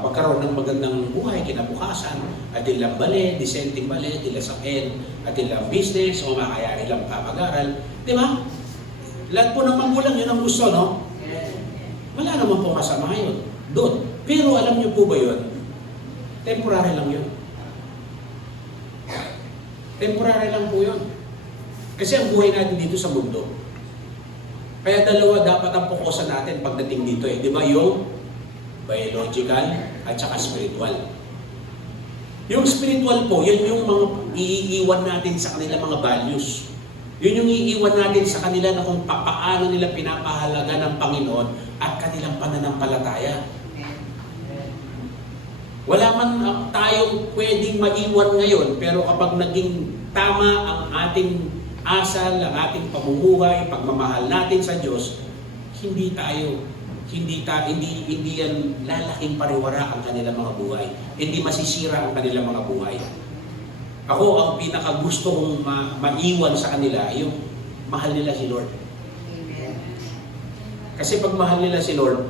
magkaroon ng magandang buhay, kinabukasan, at ilang bali, disenteng bali, ilang sakin, at ilang business, o makaya ilang pamag-aral. Di ba? Lahat po ng magulang, yun ang gusto, no? Wala naman po masama yun. Doon. Pero alam niyo po ba yun? Temporary lang yun. Temporary lang po yun. Kasi ang buhay natin dito sa mundo. Kaya dalawa dapat ang fokusan natin pagdating dito eh. Di ba yung biological at saka spiritual. Yung spiritual po, yun yung mga iiwan natin sa kanila mga values. Yun yung iiwan natin sa kanila na kung paano nila pinapahalaga ng Panginoon at kanilang pananampalataya. Wala man tayong pwedeng maiwan ngayon, pero kapag naging tama ang ating asal, ang ating pamumuhay, pagmamahal natin sa Diyos, hindi yan lalaking pariwara ang kanilang mga buhay. Hindi masisira ang kanilang mga buhay. Ako, ang pinakagusto kong maiwan sa kanila, yung mahal nila si Lord. Kasi pag mahal nila si Lord,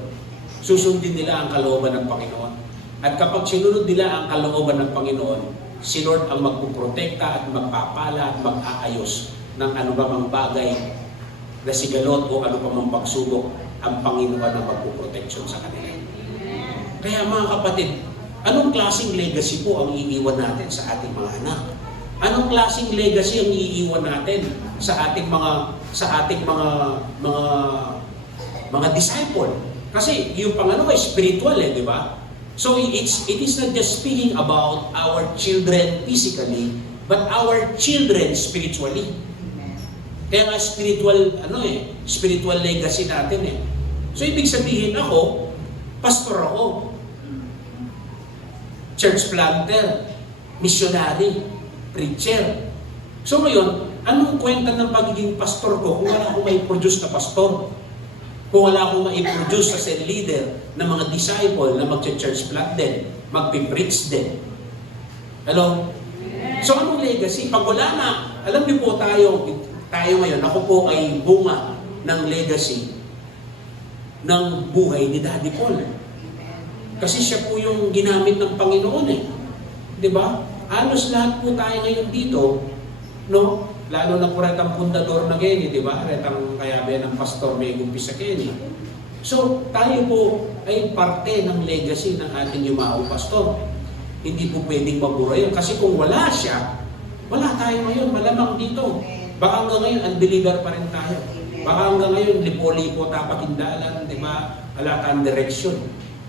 susundin nila ang kalooban ng Panginoon. At kapag sinunod nila ang kalooban ng Panginoon, si Lord ang magpuprotekta at magpapala at mag-aayos ng ano ba mang bagay na sigalot o ano pa mang pagsubok, ang Panginoon ang magpuproteksyon sa kanila. Kaya mga kapatid, anong klaseng legacy po ang iiwan natin sa ating mga anak? Anong klaseng legacy ang iiwan natin sa ating mga disciple? Kasi yung pangano ay spiritual eh, di ba? So it is not just speaking about our children physically, but our children spiritually. Kaya nga spiritual legacy natin eh. So ibig sabihin ako, pastor ako, church planter, missionary, preacher. So ngayon, anong kwenta ng pagiging pastor ko kung wala akong mai-produce na pastor? Kung wala akong mai-produce sa cell leader na mga disciple na mag-church plant din, mag-preach din. Hello? So anong legacy? Pag wala na, alam niyo po tayo ngayon, ako po ay bunga ng legacy ng buhay ni Daddy Paul. Kasi siya po yung ginamit ng Panginoon eh. Di ba? Halos lahat po tayo ngayon dito, no? Lalo na po retang pundador na Kenny, di ba? Retang kaya ng pastor may gumpisa Kenny. So, tayo po ay parte ng legacy ng ating yumaong pastor. Hindi po pwedeng mabura yun. Kasi kung wala siya, wala tayo ngayon, malamang dito. Baka hanggang ngayon, unbeliever pa rin tayo. Baka hanggang ngayon, lipo-lipo, tapatindalan, di ba? Wala tayong direksyon.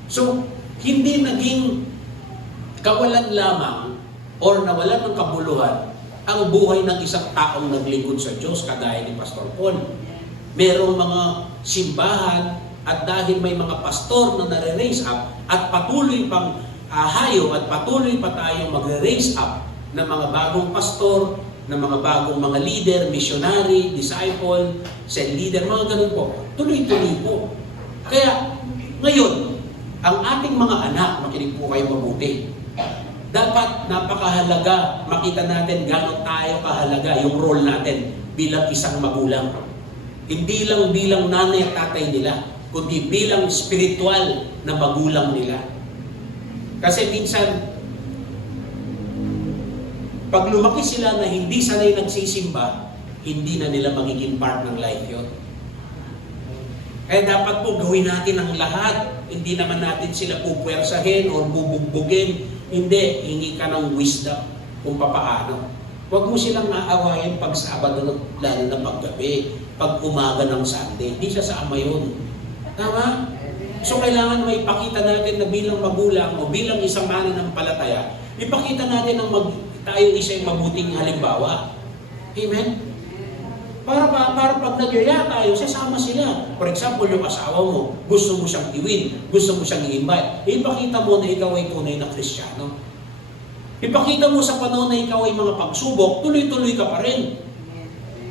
So, hindi naging kawalan lamang or nawalan ng kabuluhan ang buhay ng isang taong naglingkod sa Diyos, kagaya ni Pastor Paul. Merong mga simbahan at dahil may mga pastor na nare-raise up at patuloy pang hayo at patuloy pa tayong magre-raise up ng mga bagong pastor, ng mga bagong mga leader, missionary, disciple, cell leader, mga ganun po. Tuloy-tuloy po. Kaya, ngayon, ang ating mga anak, makinig po kayo mabuti, dapat napakahalaga, makita natin gano'n tayo kahalaga yung role natin bilang isang magulang. Hindi lang bilang nanay at tatay nila, kundi bilang spiritual na magulang nila. Kasi minsan, pag lumaki sila na hindi sanay nagsisimba, hindi na nila magiging part ng life yun. Kaya dapat po gawin natin ang lahat. Hindi naman natin sila pupwersahin o bubugbugin. Hindi, hingi ka ng wisdom kung papaano. Huwag mo silang aawayin pag Sabado, lalo na paggabi, pag umaga ng Sunday. Hindi siya sama yun. Tama? So kailangan may ipakita natin na bilang magulang o bilang isang mananampalataya, ipakita natin na tayo isang mabuting halimbawa. Amen? Para pag nagyaya tayo, sasama sila. For example, yung asawa mo, gusto mo siyang iwin, gusto mo siyang i-invite. Ipakita mo na ikaw ay tunay na Kristiyano. Ipakita mo sa panahon na ikaw ay mga pagsubok, tuloy-tuloy ka pa rin.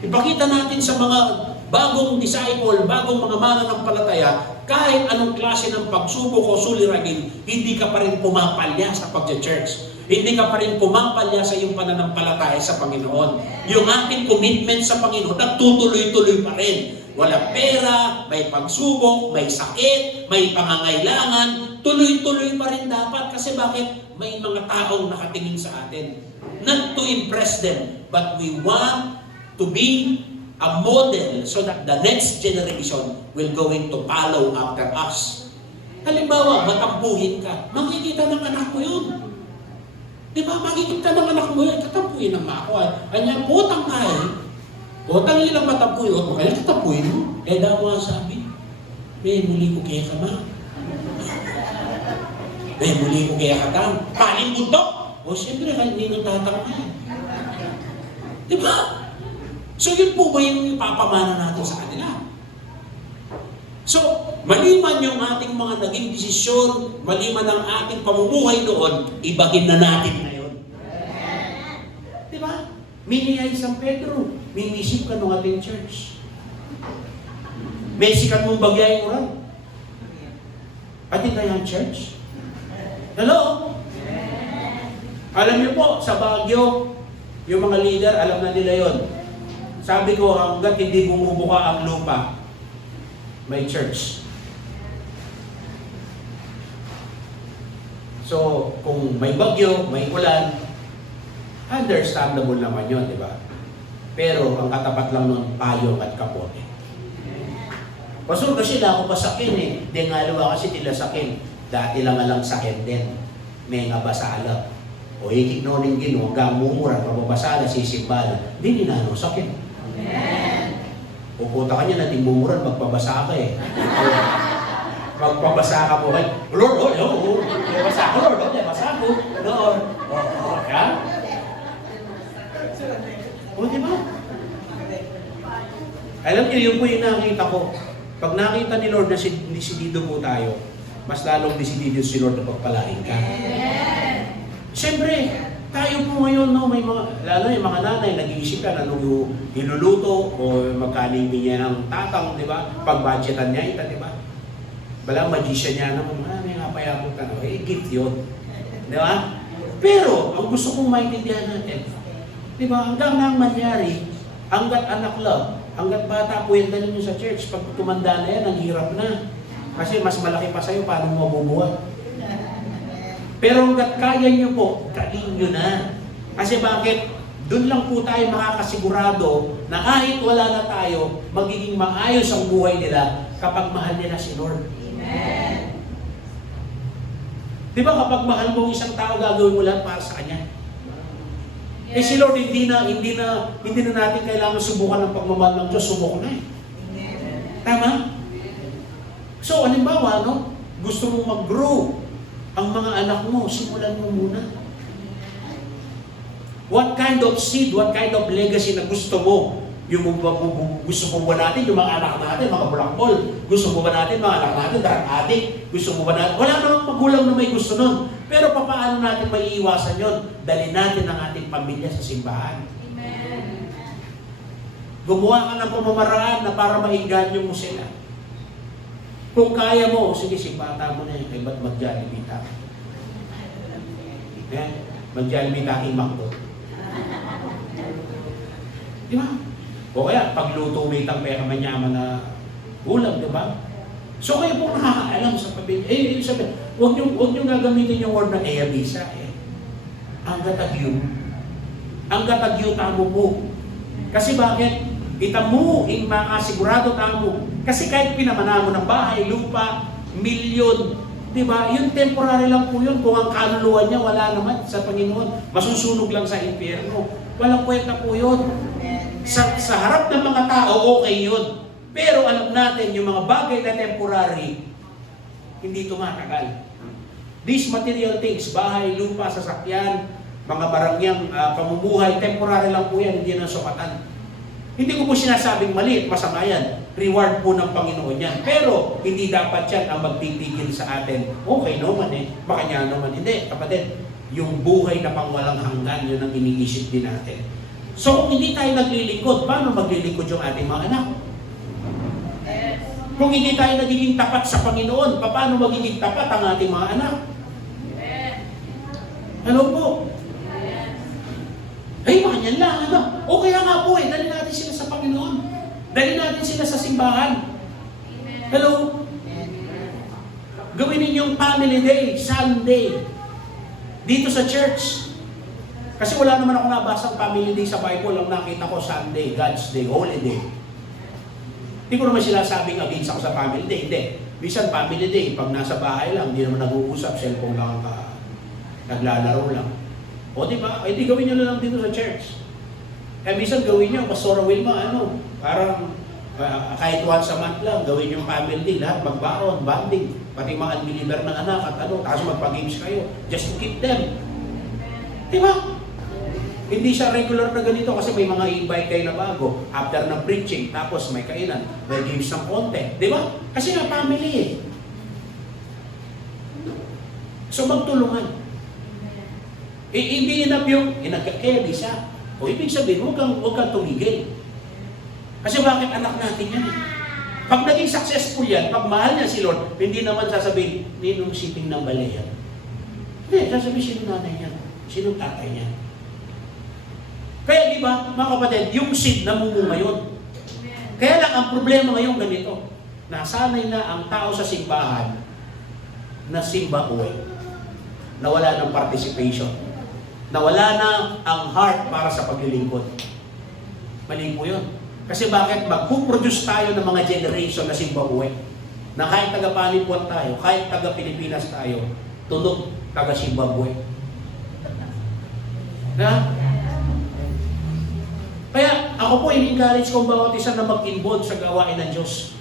Ipakita natin sa mga bagong disciple, bagong mga mananampalataya, kahit anong klase ng pagsubok o suliranin, hindi ka pa rin pumapalya sa pagja-church. Hindi ka pa rin pumapalya sa iyong pananampalataya sa Panginoon. Yung ating commitment sa Panginoon, nagtutuloy-tuloy pa rin. Wala pera, may pagsubok, may sakit, may pangangailangan, tuloy-tuloy pa rin dapat. Kasi bakit? May mga taong nakatingin sa atin. Not to impress them, but we want to be a model so that the next generation will going to follow after us. Halimbawa, matampuhin ka, makikita ng anak mo yun. Di ba? Makikita ng anak mo yun, tatampuhin ng makuha. Kanya, utang utang ilang matampuhin, kaya tatampuhin mo. Eh, daw nga sabi, muli ko kaya ka ma. Muli ko kaya ka tam. Paling bundok. O, siyempre, hindi nang tatampuhin. Di ba? So yun po ba yung ipapamana natin sa kanila? So, maliman yung ating mga naging desisyon, maliman ang ating pamumuhay noon, ibagin na natin ngayon. Di ba? Miniyay San Pedro, mimisip ka ng ating church. May sikat mong bagyay uran. Pati kaya ang church? Hello? Alam niyo po, sa Baguio, yung mga leader, alam na nila yon. Sabi ko, hanggat hindi bumubuka ang lupa, may church. So, kung may bagyo, may ulan, understandable naman yun, di ba? Pero, ang katapat lang nun, payong at kapote. Pasur, kasi na ako pasakin eh. Di nga luwa kasi tila sakin. Dati lang alang sakin din. May nga basala. O higit noon yung gino, hanggang mumura, pababasala, sisimbala. Di ninano sakin. Pupunta ka niya natin mumuran, magpabasa ka eh. Magpabasa ka po kayo. Lord, basa ko, Lord, basa ko. Lord, yan? O, di ba? Alam niyo, yun po yung nakita ko. Pag nakita ni Lord na desidido po tayo, mas lalong desidido si Lord na pagpalain ka. Siyempre, tayo po ngayon, no, may mga, lalo yung mga nanay, nag-iisip ka na nung iluluto o magkalibin niya ng tatang, di ba? Pag-budgetan niya ito, di ba? Bala, magician niya naman, may napayapot ka na, gift yun. Di ba? Pero, ang gusto kong maintindihan natin, di ba, hanggang nang mangyari, hanggat anak lang, hanggat bata po yan dali nyo sa church, pag tumanda na yan, ang hirap na. Kasi mas malaki pa sa'yo, paano mo mabubuhay? Pero hanggat kaya nyo po, kain nyo na. Kasi bakit? Doon lang po tayo makakasigurado na kahit wala na tayo, magiging maayos ang buhay nila kapag mahal nila si Lord. Amen. Di ba kapag mahal mo isang tao, gagawin mo lahat para sa Kanya? Yes. Eh si Lord, hindi na natin kailangan subukan ng pagmamahal ng Diyos, subok na eh. Amen. Tama? So, halimbawa, no? Gusto mong mag-grow ang mga anak mo, simulan mo muna. What kind of seed, what kind of legacy na gusto mo? Gusto mo ba natin yung mga anak natin, mga black ball? Gusto mo ba natin mga anak natin, drug addict? Gusto mo ba natin? Wala namang magulang na may gusto nun. Pero paano natin maiiwasan yun? Dali natin ang ating pamilya sa simbahan. Amen. Gumawa ka ng pamamaraan na para maiganyo mo sila. Kung kaya mo, sige, bata mo na yun, ba't mag-Jollibee tayo? Mag-Jollibee tayo makdo. Di ba? O kaya, pagluto may itang pera manyaman na ulam, di ba? So kayo po nakakaalam sa pamilya. Ibig sabihin, huwag nyo gagamitin yung word na eabisa eh. Ang gatagyo. Ang gatagyo tamo po. Kasi bakit? Kita mo, makasigurado tamo. Kasi kahit pinamana mo ng bahay, lupa, milyon, di ba? Yun temporary lang po yun. Kung ang kaluluwa niya, wala naman sa Panginoon. Masusunog lang sa impyerno. Walang kwenta po yun. Sa harap ng mga tao, okay yun. Pero alam natin, yung mga bagay na temporary, hindi tumatagal. These material things, bahay, lupa, sasakyan, mga barangyang pamumuhay, temporary lang po yan, hindi na sukatan. Hindi ko po sinasabing maliit, masama yan. Reward po ng Panginoon yan. Pero, hindi dapat yan ang magpipigil sa atin. Okay naman eh, baka niya naman. Hindi, kapatid, yung buhay na pangwalang hanggan, yun ang iniisip din natin. So, kung hindi tayo naglilingkod, paano maglilingkod yung ating mga anak? Kung hindi tayo nagiging tapat sa Panginoon, paano magiging tapat ang ating mga anak? Ano po? Ay, ganyan lang, ano? O kaya nga po dali natin sila sa Panginoon. Dali natin sila sa simbahan. Hello? Gawin ninyong family day, Sunday, dito sa church. Kasi wala naman ako nabasang family day sa Bible. Ang nakita ko, Sunday, God's Day, Holy Day. Hindi ko naman sila sabing against ako sa family day. Hindi. Minsan family day, pag nasa bahay lang, hindi naman nag-uusap, cellphone lang, naglalaro lang. O diba? Ay di gawin nyo na lang dito sa church. Kaya minsan gawin nyo, Pastora Wilma, parang kahit once a month lang, gawin yung family day, lahat magbaon, bonding, pati mga unbeliever ng anak at tapos magpa-games kayo, just to keep them. Diba? Hindi siya regular na ganito kasi may mga invite kayo na bago, after ng preaching, tapos may kainan, may games ng konti. Diba? Kasi nga family eh. So magtulungan. Hindi enough yung nagkakedi siya. O ibig sabihin, huwag kang tumigil. Kasi bakit anak natin yan? Pag naging successful yan, pag mahal niya si Lord, hindi naman sasabihin, ninong siping ng balay yan. Hindi, sasabihin, sino nanay niya? Sino tatay niya? Kaya di ba, mga kapatid, yung seed namumunga yun. Kaya lang, ang problema ngayon ganito, nasanay na ang tao sa simbahan na simba uwi. Nawala ng participation. Nawala na ang heart para sa paglilingkod. Mali po yun. Kasi bakit mag-produce tayo ng mga generation na simbabuhay? Na kahit taga-Panipuan tayo, kahit taga-Pilipinas tayo, tunog taga-Simbabuhay. Na? Kaya ako po in-encourage kong bawat isa na mag-involve sa gawain ng Diyos.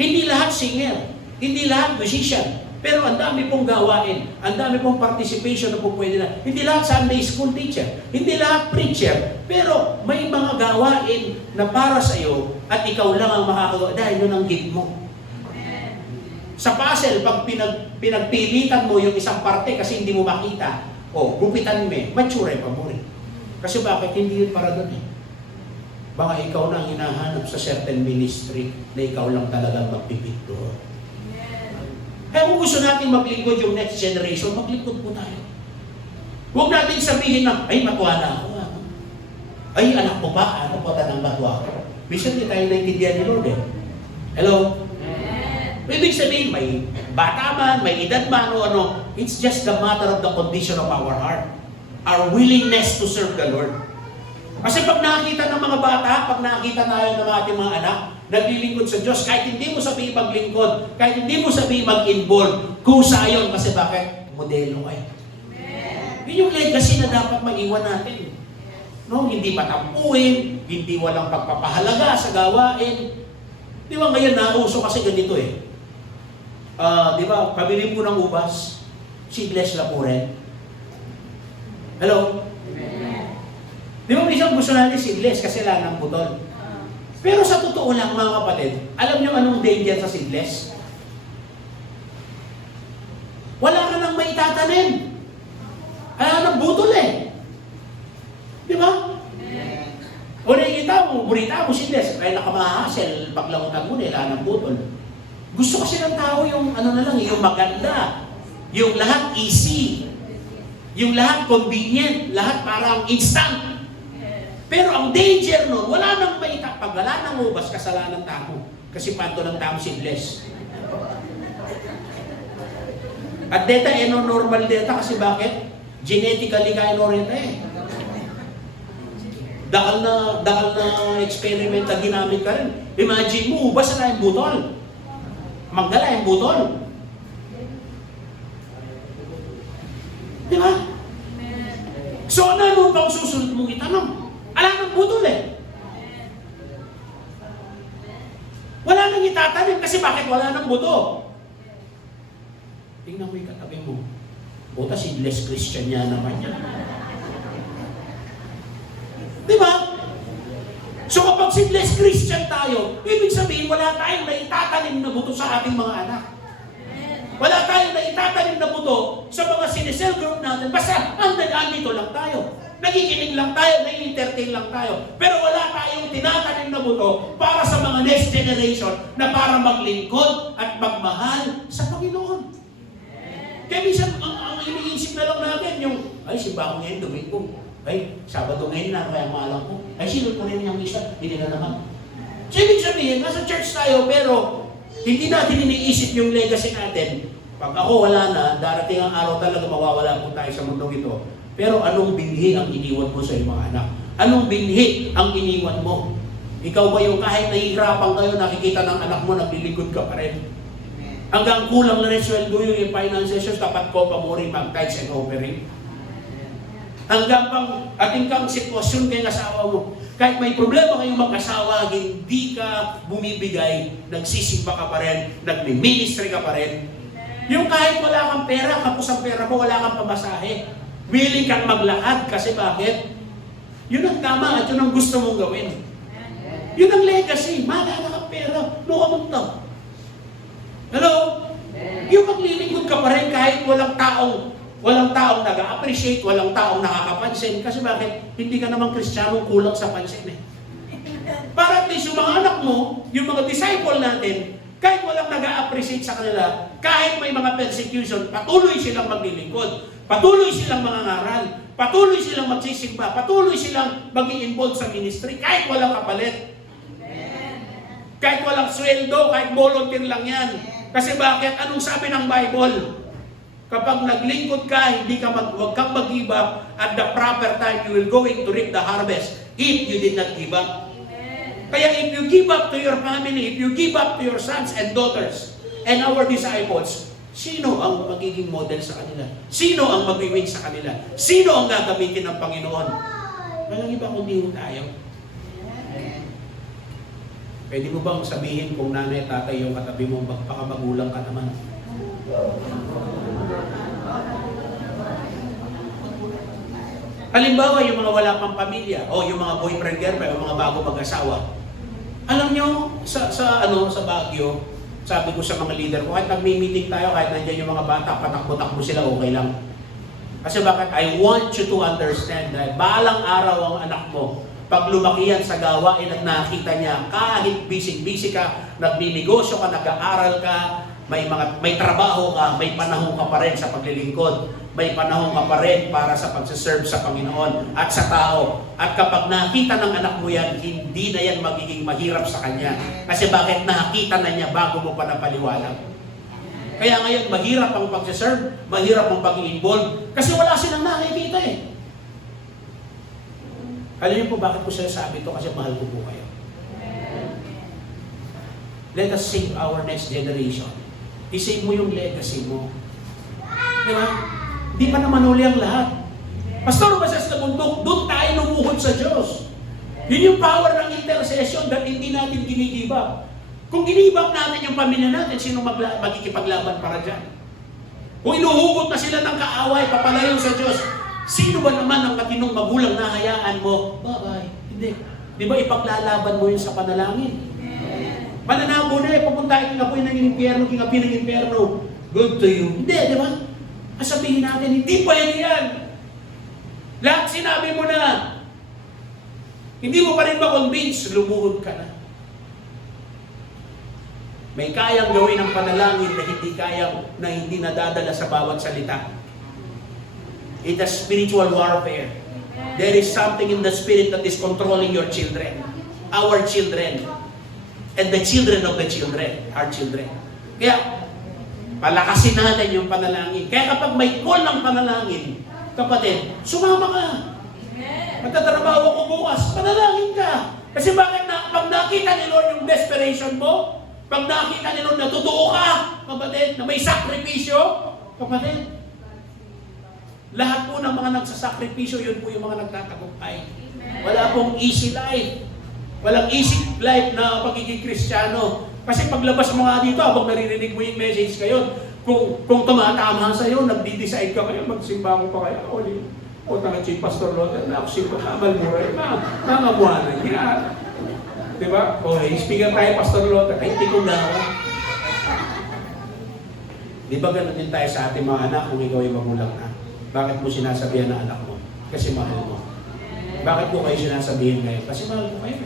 Hindi lahat singer, hindi lahat musician, pero ang dami pong gawain, ang dami pong participation na po pwede na. Hindi lahat Sunday school teacher, hindi lahat preacher, pero may mga gawain na para sa iyo at ikaw lang ang makakagawa dahil yun ang gift mo. Sa puzzle, pag pinagpilitan mo yung isang parte kasi hindi mo makita, gupitan mo mature pa mo rin. Kasi bakit hindi yun para doon eh? Baka ikaw na ang hinahanap sa certain ministry na ikaw lang talagang magpipit doon. Kaya kung gusto natin maglingkod yung next generation, maglingkod po tayo. Huwag natin sabihin na, ay matuwa na ako. Ay anak ko pa, ano po tanang matuwa ako. Minsan hindi tayo naintindihan ni Lord eh. Hello? Ibig sabihin, may bata man, may edad man o ano, it's just the matter of the condition of our heart. Our willingness to serve the Lord. Kasi pag nakita ng mga bata, pag nakita tayo ng ating mga anak, naglilingkod sa Diyos, kahit hindi mo sabihin maglingkod, kahit hindi mo sabihin mag-involve, kusa yun. Kasi bakit? Modelo kayo. Yun yung legacy na dapat maiwan natin. No? Hindi patampuin, hindi walang pagpapahalaga sa gawain. Di ba ngayon nauso kasi ganito eh. Di ba, pabili po ng ubas, seedless na po rin. Hello? Di ba isang gusto natin seedless kasi wala ng butol. Pero sa totoo lang mga kapatid, alam niyo anong danger sa seedless? Wala ka nang maitatanim. Kaya nang butol eh. Di ba? O nakikita mo, burita mo seedless, kaya nakamahasel, paglangutan mo nila ng butol. Gusto kasi ng tao yung ano na lang, yung maganda, yung lahat easy, yung lahat convenient, lahat parang instant. Pero ang danger nun, wala nang maita. Pag wala nang ubas, kasalanan tao. Kasi panto ng tao seedless. At data, normal data kasi bakit? Genetically kayo rito eh. Dakal na experiment na ginamit ka rin. Imagine mo, ubas na yung butol. Magdala yung butol. Di ba? So ano bang susunod mong itanong? Alam ng butol eh. Wala nang itatanim kasi bakit wala nang buto? Tingnan mo yung katabi mo. Buta seedless Christian niya naman yan. Di ba? So kapag seedless Christian tayo, ibig sabihin wala tayong naitatanim na buto sa ating mga anak. Wala tayong naitatanim na buto sa mga sinisel group natin. Basta andito lang tayo. Nakikinig lang tayo, nai-entertain lang tayo. Pero wala tayong tinatanim na buto para sa mga next generation na para maglingkod at magmahal sa Panginoon. Kaya minsan, ang iniisip na lang natin, yung, ay, simba ko ngayon, Domingo. Ay, Sabado ngayon na, kaya maalam ko. Ay, sino ko rin yung isa, hindi na naman. So, ibig sabihin, nasa church tayo, pero hindi natin iniisip yung legacy natin. Pag ako wala na, darating ang araw talaga, mawawala po tayo sa mundong ito. Pero anong binhi ang iniwan mo sa iyong mga anak? Anong binhi ang iniwan mo? Ikaw ba yung kahit nahihirapan kayo, nakikita ng anak mo, naglilingkod ka pa rin? Hanggang kulang na rin sweldo yung finances yun, dapat ko pa mo rin mag-tithes and offering. Hanggang pang ating kang sitwasyon kay asawa mo. Kahit may problema kayong mag-asawa, hindi ka bumibigay, nagsisimba ka pa rin, nagmi-ministry ka pa rin. Yung kahit wala kang pera, kapos ang pera mo, wala kang pamasahe. Willing kang maglakad kasi bakit? Yun ang tama at yun ang gusto mong gawin. Yun ang legacy. Magana kang pera, nukamunta. Hello? Yung maglilingkod ka pa rin kahit walang taong nag-appreciate, walang taong nakakapansin. Kasi bakit? Hindi ka naman Kristiyano, kulang sa pansin eh. Para at least yung mga anak mo, yung mga disciple natin, kahit walang nag-appreciate sa kanila, kahit may mga persecution, patuloy silang maglilingkod. Patuloy silang mangangaral, patuloy silang magsisimba, patuloy silang mag-i-involve sa ministry, kahit walang kapalit. Kahit walang sweldo, kahit volunteer lang yan. Kasi bakit? Anong sabi ng Bible? Kapag naglingkod ka, huwag kang mag-give up, at the proper time, you will going to reap the harvest if you did not give up. Kaya if you give up to your family, if you give up to your sons and daughters, and our disciples, sino ang magiging model sa kanila? Sino ang mag-win sa kanila? Sino ang gagamitin ng Panginoon? Walang iba kundi tayo. Pwede mo bang sabihin kung nanay, tatay yung katabi mo, baka magulang ka naman? Halimbawa, yung mga wala pang pamilya, o yung mga boyfriend, girlfriend, o mga bago mag-asawa. Alam nyo, sa Baguio, sabi ko sa mga leader ko, kahit nag-meeting tayo, kahit nandiyan yung mga bata, patakbo-takbo sila, okay lang. Kasi bakit? I want you to understand na balang araw ang anak mo, pag lumaki yan sa gawain at nakita niya, kahit busy ka, nagninegosyo ka, nag-aaral ka, may trabaho ka, may panahon ka pa rin sa paglilingkod, may panahon ka pa rin para sa pagsaserve sa Panginoon at sa tao. At kapag nakita ng anak mo yan, hindi na yan magiging mahirap sa kanya. Kasi bakit? Nakita na niya bago mo pa napaliwanag. Kaya ngayon, mahirap ang pagsaserve, mahirap ang pag-i-involve, kasi wala silang nakikita eh. Alam niyo po bakit ko sinasabi ito? Kasi mahal ko po kayo. Let us save our next generation. I-save mo yung legacy mo. Di ba? Di pa naman uli ang lahat. Pastor, basta sa bundok, doon tayo lumuhod sa Diyos. Yun yung power ng intercession that hindi natin ginigibap. Kung ginibap natin yung pamilya natin, sino magkikipaglaban para dyan? Kung inuhugot na sila ng kaaway, papalayo sa Diyos, sino ba naman ang katinong magulang na hayaan mo? Bye-bye. Hindi. Di ba ipaglalaban mo yun sa panalangin? Mananabo na eh, papunta king apoy ng impyerno, king api ng impyerno. Good to you. Hindi, di ba? Sabihin natin, hindi pwede yan. Lahat sinabi mo na. Hindi mo pa rin ma-convince, lumuhod ka na. May kayang gawin ng panalangin na hindi nadadala sa bawat salita. It is spiritual warfare. There is something in the spirit that is controlling your children. Our children. And the children of the children. Our children. Kaya, palakasin natin yung panalangin. Kaya kapag may call ng panalangin, kapatid, sumama ka. Magtatrabaho ko bukas, panalangin ka. Kasi bakit pag nakita ni Lord yung desperation mo, pag nakita ni Lord na totoo ka, kapatid, na may sakripisyo, kapatid, lahat po ng mga nagsasakripisyo, yun po yung mga nagtatagumpay. Wala pong easy life. Walang easy life na pagiging Kristiyano. Kasi paglabas mo nga dito, habang naririnig mo yung message kayo, kung tumatama sa'yo, nagdi-decide ka kayo, magsimba ko pa kaya, o tanga si Pastor Lothar, na ako simba, kamal mo rin, mangamuhanan niya. Diba? Okay, speaker tayo, Pastor Lothar, ay, hindi ko na ako. Di ba ganun din tayo sa ating mga anak kung ikaw ay magulang na? Bakit mo sinasabihan ng anak mo? Kasi mahal mo. Bakit ko kayo sinasabihin ngayon? Kasi mahal ko kayo.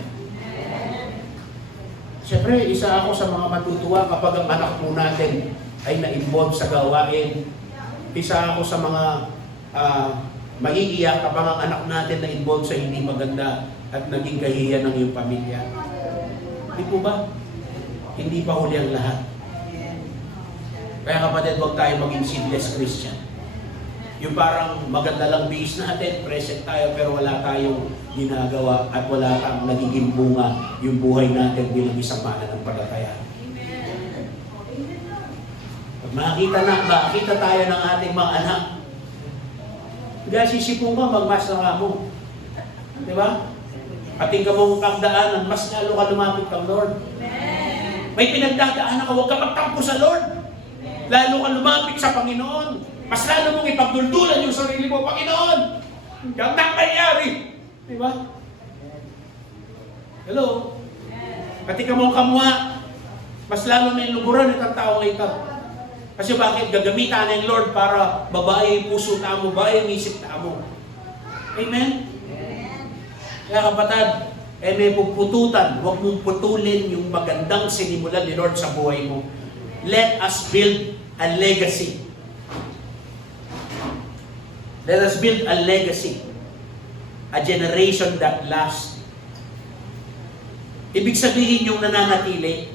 Siyempre, isa ako sa mga matutuwa kapag ang anak po natin ay na-involve sa gawain. Isa ako sa mga maiiyak kapag ang anak natin na-involve sa hindi maganda at naging kahiyan ng iyong pamilya. Hindi po ba? Hindi pa huli ang lahat. Kaya kapatid, huwag tayo maging seedless Christian. Yung parang maganda lang base natin, present tayo, pero wala tayong ginagawa at wala tayong nagiging bunga yung buhay natin bilang isang mananampalataya. Pag makita tayo ng ating mga anak, kaya sisipong ka, magmas na ka mo. Di ba? Pating ka mong kagdaanan, mas lalo ka lumapit kang Lord. May pinagdadaanan ka, huwag ka magtampo sa Lord. Lalo ka lumapit sa Panginoon. Mas lalo mong ipagduldulan yung sarili mo, Panginoon. Yung nangyayari. Di ba? Hello? Pati ka mong kamwa, mas lalo na yung luburan itong taong ito. Kasi bakit? Gagamitan ng Lord para babae yung puso tamo, babae yung isip tamo. Amen? Kaya kapatid, may pupututan, huwag mong putulin yung magandang sinimulan ni Lord sa buhay mo. Let us build a legacy. Let us build a legacy. A generation that lasts. Ibig sabihin yung nananatili.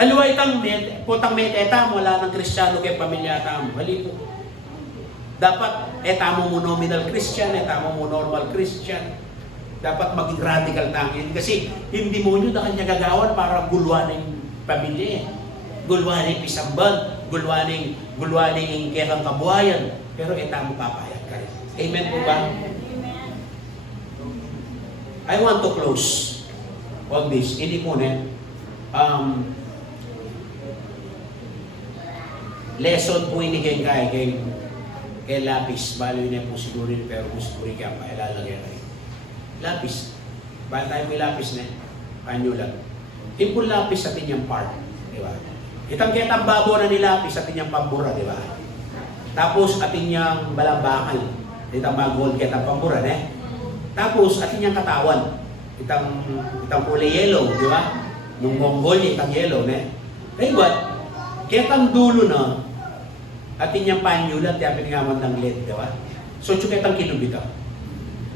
Haluay tang putang meteta mo, wala ng Kristiyano kay pamilya tamo. Halito. Dapat etamo mo nominal Christian, etamo mo normal Christian. Dapat maging radical tangin. Kasi hindi mo nyo na kanya gagawan para gulwan ng pamilya. Gulwan ng pisamban, gulwan ng kekang kabuhayan. Pero etamo papayag ka rin. Amen po ba? I want to close on this. Hindi po na. Lesson po inigay kay Lapis. Balo yun po siguro pero kung siguro kaya pa ilalagay kayo. Lapis. Bahan tayo may lapis na panyo lang. Impul lapis sa tinyang part. Di ba? Itang kitang babo na ni lapis sa tinyang pambura. Di ba? Tapos atin niyang balambakal. Itang gold kitang pambura. Tapos atin niyang katawan. Itang kulay yellow. Di ba? Nung Mongolia itang yellow. Kaya what? Kitang dulo na atin niyang panyulat. Kaya piningaman ng lead. Di ba? So kitang kinubita.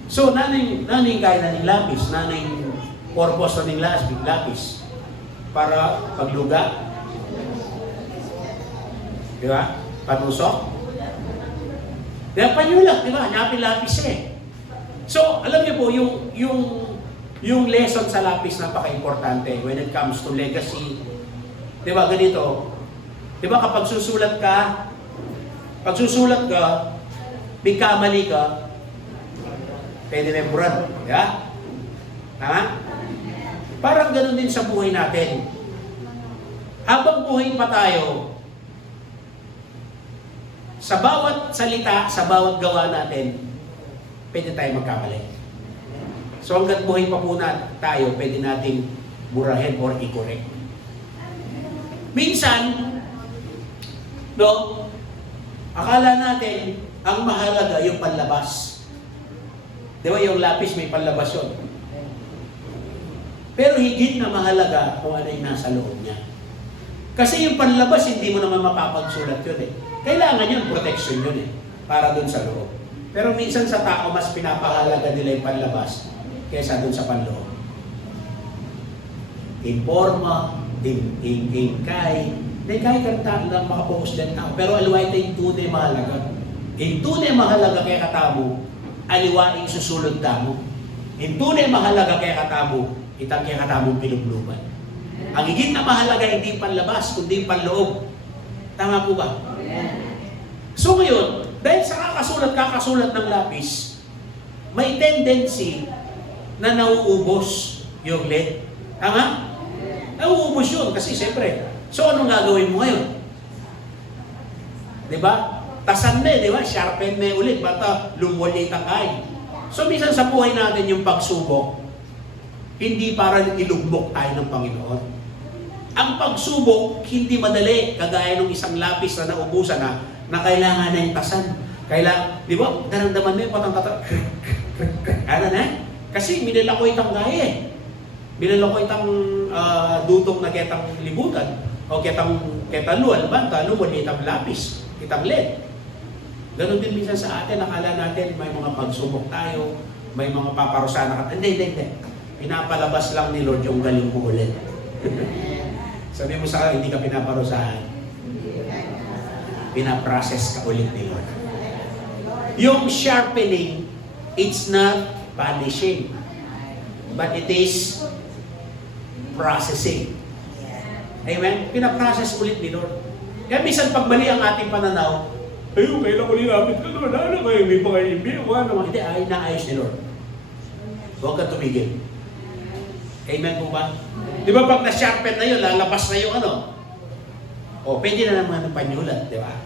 So, naning kaya naning lapis, naning purpose naning lapis para pagluga. Di ba? Panusok. Kaya panyulat, di ba? Hanapin lapis eh. So, alam niyo po, yung lesson sa lapis napaka-importante when it comes to legacy. Di ba? Ganito. Di ba kapag susulat ka, may kamali ka, pwede memorad. Yeah? Tama? Parang ganun din sa buhay natin. Habang buhay pa tayo, sa bawat salita, sa bawat gawa natin, pwede tayo magkamali. So hanggat buhay pa po tayo, pwede nating burahin or i-correct. Minsan, akala natin, ang mahalaga yung panlabas. Di ba yung lapis may panlabas yun? Pero higit na mahalaga kung ano yung nasa loob niya. Kasi yung panlabas, hindi mo naman mapapagsulat yun eh. Kailangan yun, protection yun eh. Para dun sa loob. Pero minsan sa tao, mas pinapahalaga nila yung panlabas kaysa dun sa panloob. Informa, kay kanta lang makapokus din tao. Pero aliway tayo yung tunay mahalaga. Yung tunay mahalaga kay katamo, aliwaing susulod tamo. Yung tunay mahalaga kay katamo, itang kay katamo pinubluban. Ang higit na mahalaga hindi panlabas, kundi panloob. Tama po ba? So ngayon, dahil sa kakasulat ng lapis, may tendency na nauubos yung lead. Tama? Nauubos yun kasi siyempre. So anong gagawin mo ngayon? Diba? Tasan na, di ba? Sharpen na ulit. Bata, lumulit ang ay. So, minsan sa buhay natin yung pagsubok, hindi para ilugmok tayo ng Panginoon. Ang pagsubok, hindi madali. Kagaya ng isang lapis na naubusan na kailangan na yung tasan. Di ba? Daramdaman mo yung patang-tata. Ano na? Kasi minila ko itang gaya eh. Minila ko itang dutong na ketang libutan. O ketang lual, banta, luwan, itang lapis, itang lead. Ganon din minsan sa atin, nakala natin may mga pagsubok tayo, may mga paparusahan na hindi. Pinapalabas lang ni Lord yung galing mo ulit. Sabi mo sa akin, hindi ka pinaparusahan. Pinaprocess ka ulit ni Lord. Yung sharpening, it's not punishing, but it is processing. Amen? Pinaprocess ulit ni Lord. Kaya minsan pag mali ang ating pananaw, ayun, kailan ko nilapit ka naman, ano kayo, may pangayimbi, o ano, hindi, naayos ni Lord. Huwag ka tumigil. Amen po ba? Di ba pag na-sharpen na yun, lalabas na yung ano? O, pwede na naman ng panyulat, di ba?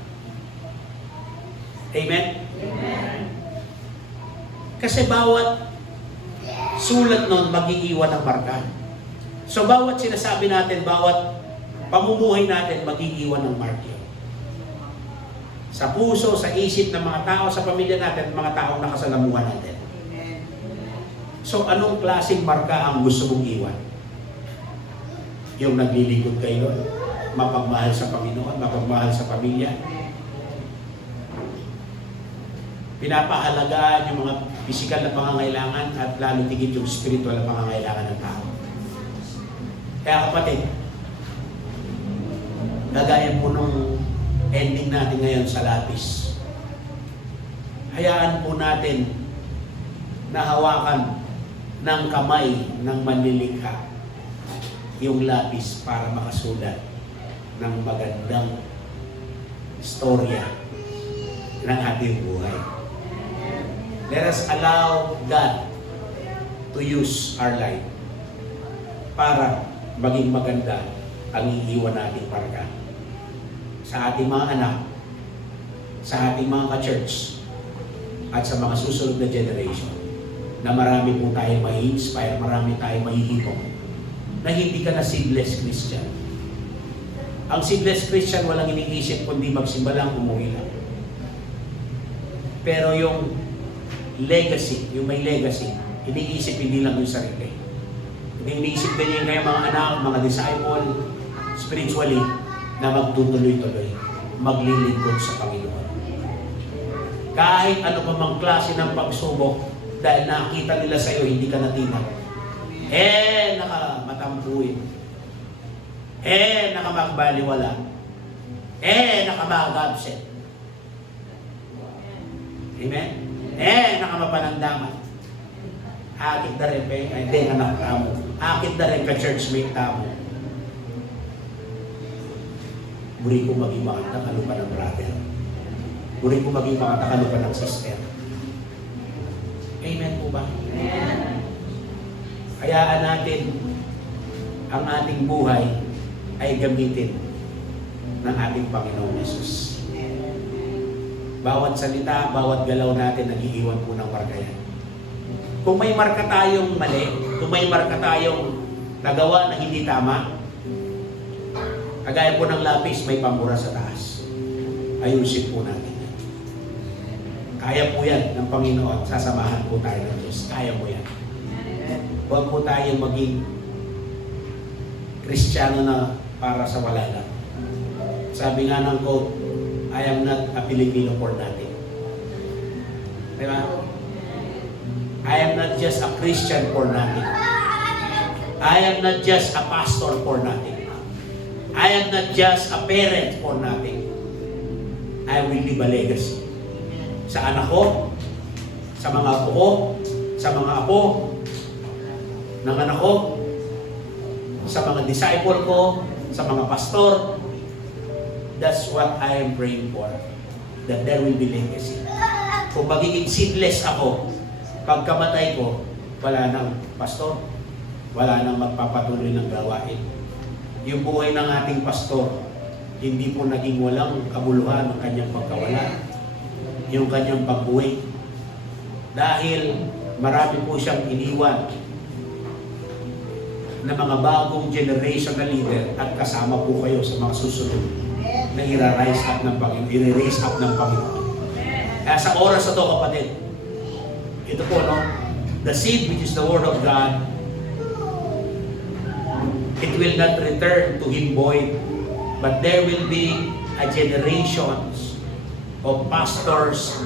Amen? Amen. Kasi bawat sulat nun, mag-iiwan ng marka. So, bawat sinasabi natin, bawat pamumuhay natin, mag-iiwan ng marka. Sa puso, sa isip ng mga tao, sa pamilya natin, mga taong nakasalamuhan natin. So, anong klaseng marka ang gusto mong iwan? Yung naglilingkod kay Lord, mapagmahal sa Panginoon, mapagmahal sa pamilya. Pinapahalagaan yung mga pisikal na pangangailangan at lalo tigit yung spiritual na pangangailangan ng tao. Kaya kapatid, gagaya po nung ending natin ngayon sa lapis. Hayaan po natin na hawakan ng kamay ng manlilikha yung lapis para makasulat ng magandang storya ng ating buhay. Let us allow God to use our life para maging maganda ang iiwan nating marka sa ating mga anak, sa ating mga ka-church, at sa mga susunod na generation, na marami po tayong mai-inspire, marami tayong mahihipong, na hindi ka na seedless Christian. Ang seedless Christian, walang iniisip kundi magsimba lang, umuwi lang. Pero yung legacy, yung may legacy, iniisip hindi lang yung sarili. Hindi iniisip din yung kaya mga anak, mga disciple, spiritually, na magtutuloy-tuloy, maglilingkod sa Panginoon. Kahit ano pa mang klase ng pagsubok, dahil nakita nila sa iyo, hindi ka natinag. Nakamatampuin. Nakamagbaliwala. Nakamag-absent. Amen? Nakamapanandaman. Akit na rin, hindi anak tamo. Akit na rin ka-churchmate tamo. Buri ko maging makatakalu pa ng brother. Buri ko maging makatakalu pa ng sister. Amen po ba? Amen. Hayaan natin ang ating buhay ay gamitin ng ating Panginoong Yesus. Bawat salita, bawat galaw natin, nag-iiwan po ng marka yan. Kung may marka tayong mali, kung may marka tayong nagawa na hindi tama, kagaya po ng lapis, may pambura sa taas. Ayusin po natin yan. Kaya po yan ng Panginoon. Sasamahan po tayo ng Diyos. Kaya po yan. Huwag po tayong maging Kristiyano na para sa wala lang. Sabi nga ng quote, I am not a Filipino for nothing. Diba? I am not just a Christian for nothing. I am not just a pastor for nothing. I am not just a parent for nothing. I will leave a legacy. Sa anak ko, sa mga apo ko, sa mga apo ng anak ko, sa mga disciple ko, sa mga pastor. That's what I am praying for. That there will be legacy. Kung magiging seedless ako, pagkamatay ko, wala nang pastor, wala nang magpapatuloy ng gawain. Yung buhay ng ating pastor, hindi po naging walang kabuluhan ng kanyang pagkawala, yung kanyang pagbuhay. Dahil marami po siyang iniwan na mga bagong generation na leader at kasama po kayo sa mga susunod na i-raise up ng Panginoon. Kaya sa oras na ito, kapatid, ito po, no? the seed which is the Word of God, it will not return to Him void, but there will be a generations of pastors,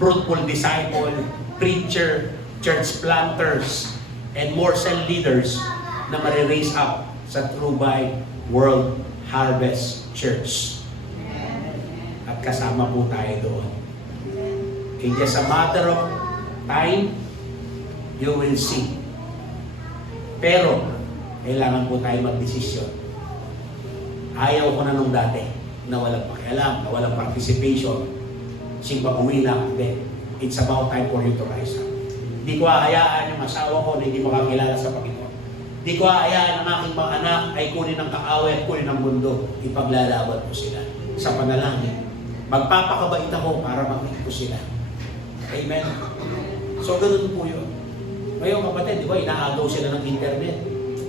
fruitful disciple, preacher, church planters, and more cell leaders na ma-raise up sa True Vine World Harvest Church. At kasama po tayo doon. In just a matter of time, you will see. Pero, kailangan po tayo magdesisyon. Ayaw ko na nung dati na walang pakialam, na walang participation. Simba uwi lang. Hindi. It's about time for you to rise up. Hindi ko ahayaan yung asawa ko na hindi makakilala sa Panginoon. Hindi ko ahayaan ang aking mga anak ay kunin ng kaaway at kunin ng mundo. Ipaglalaban ko sila sa panalangin. Magpapakabait ako para makita ko sila. Amen. So, ganun po yun. Ngayon kapatid, di ba, inaagaw sila ng internet.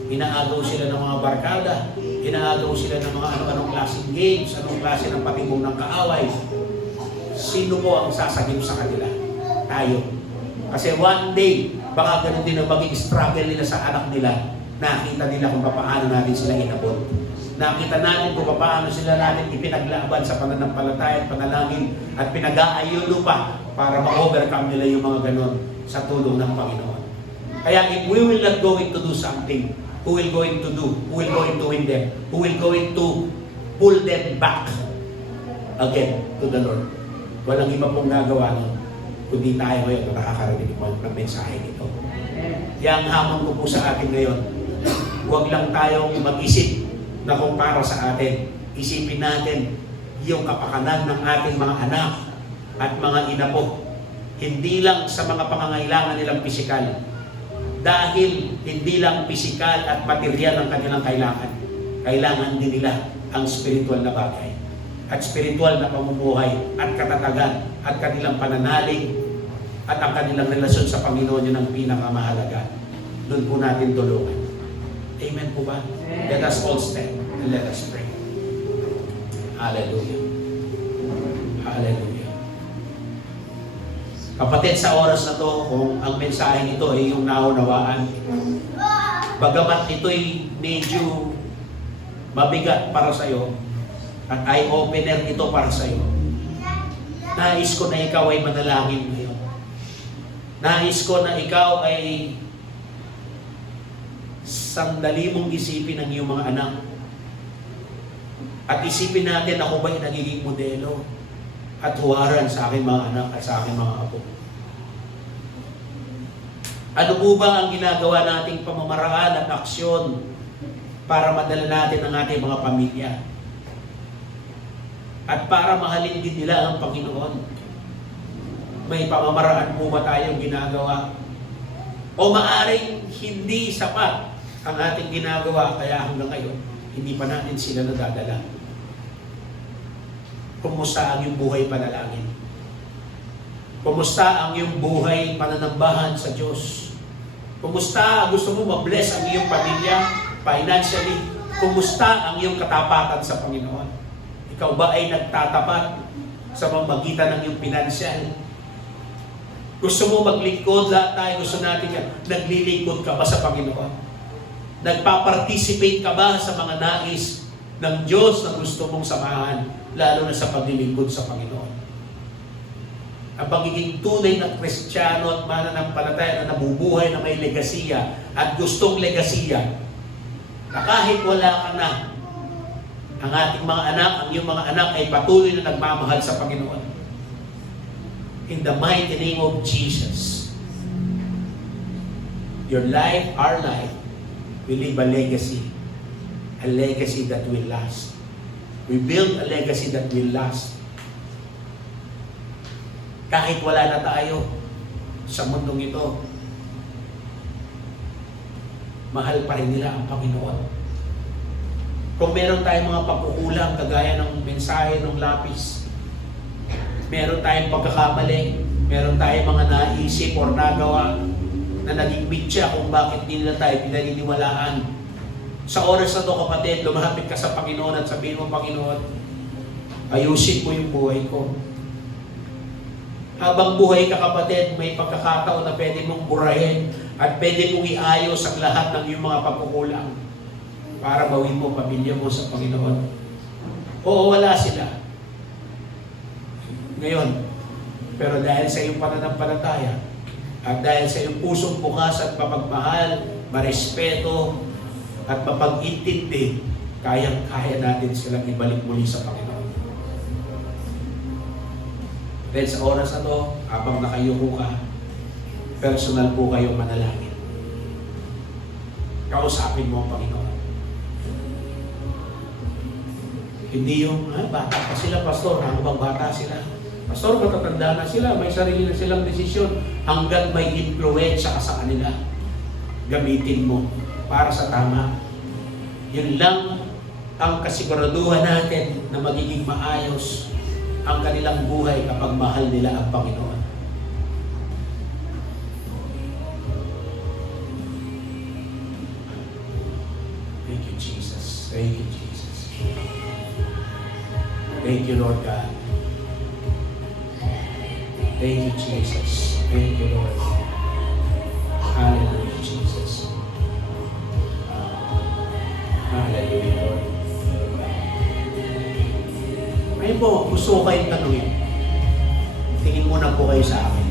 Inaagaw sila ng mga barkada. Inaagaw sila ng mga anong klaseng games, anong klase ng patibong ng kaaway. Sino po ang sasagip sa kanila? Tayo. Kasi one day, baka ganun din ang maging struggle nila sa anak nila. Nakita nila kung paano natin sila inabot. Nakita natin kung paano sila natin ipinaglaban sa pananampalataya at panalangin at pinag-aayuno pa para ma-overcome nila yung mga ganon sa tulong ng Panginoon. Kaya if we will not going to do something, who will going to do? Who will going to win them? Who will going to pull them back again to the Lord? Walang iba pong nagawa nun, kundi tayo ngayon na nakakarinig ng mensahe nito. Yang hamon ko po sa atin ngayon, huwag lang tayong mag-isip na kung para sa atin. Isipin natin yung kapakanan ng ating mga anak at mga inapo. Hindi lang sa mga pangangailangan nilang pisikal. Dahil hindi lang pisikal at material ang kanilang kailangan. Kailangan din nila ang spiritual na bagay. At spiritual na pamumuhay at katatagan at kanilang pananalig at ang kanilang relasyon sa Panginoon yun ang pinakamahalaga. Doon po natin tulungan. Amen po ba? Let us all stand and let us pray. Hallelujah. Hallelujah. Kapatid, sa oras na to, kung ang mensahe nito ay yung naunawaan, bagamat ito'y medyo mabigat para sa'yo, at eye-opener ito para sa'yo, nais ko na ikaw ay manalangin ngayon. Nais ko na ikaw ay sandali mong isipin ang iyong mga anak. At isipin natin ako ba'y nagiging modelo at huwaran sa aking mga anak at sa aking mga apo. Ano po ba ang ginagawa nating pamamaraan at aksyon para madala natin ang ating mga pamilya? At para mahalin din nila ang Panginoon. May pamamaraan po ba tayong ginagawa? O maaring hindi sapat ang ating ginagawa, kaya hanggang ngayon, hindi pa natin sila nadadala. Kumusta ang iyong buhay panalangin? Kumusta ang iyong buhay pananambahan sa Diyos? Kumusta gusto mo ma-bless ang iyong pamilya financially? Kumusta ang iyong katapatan sa Panginoon? Ikaw ba ay nagtatapat sa pamamagitan ng iyong pinansyal? Gusto mo maglingkod? Lahat tayo gusto natin yan. Naglilingkod ka ba sa Panginoon? Nagpa-participate ka ba sa mga nais ng Diyos na gusto mong samahan, lalo na sa paglilingkod sa Panginoon? Ang pagiging tunay na Kristiyano at mananampalataya na nabubuhay na may legasiya at gustong legasiya, na kahit wala ka na, ang ating mga anak, ang iyong mga anak ay patuloy na nagmamahal sa Panginoon. In the mighty name of Jesus, your life, our life, we leave a legacy that will last. We build a legacy that will last. Kahit wala na tayo sa mundong ito, mahal pa rin nila ang Panginoon. Kung meron tayong mga pagkukulang, kagaya ng mensahe ng lapis, meron tayong pagkakamali, meron tayong mga naisip o nagawa na naging mitya kung bakit hindi nila tayo pinaniniwalaan. Sa oras na ito, kapatid, lumapit ka sa Panginoon at sabihin mo, Panginoon, ayusin mo yung buhay ko. Habang buhay ka kapatid, may pagkakataon na pwede mong burahin at pwede mong iayos ang lahat ng iyong mga pagkukulang para bawin mo pamilya mo sa Panginoon. Oo, wala sila ngayon. Pero dahil sa iyong pananampalataya at dahil sa iyong pusong bukas at mapagmahal, marespeto at mapag-intindi, kayang-kaya natin silang ibalik muli sa Panginoon. Dahil sa oras na to, habang nakayuko ka, personal po kayo manalangin. Kausapin mo ang Panginoon. Hindi yung, bata pa sila, pastor, hanggang bata sila. Pastor, matatanda na sila, may sarili na silang desisyon. Hanggang may influensya ka sa kanila, gamitin mo para sa tama. Yun lang ang kasiguraduhan natin na magiging maayos ang kanilang buhay kapag mahal nila ang Panginoon. Thank you, Jesus. Thank you, Jesus. Thank you, Lord God. Thank you, Jesus. Thank you, Lord. Hallelujah, Jesus. Hallelujah, Lord. Ngayon po, gusto ko kayong tanungin. Tingin muna po kayo sa akin.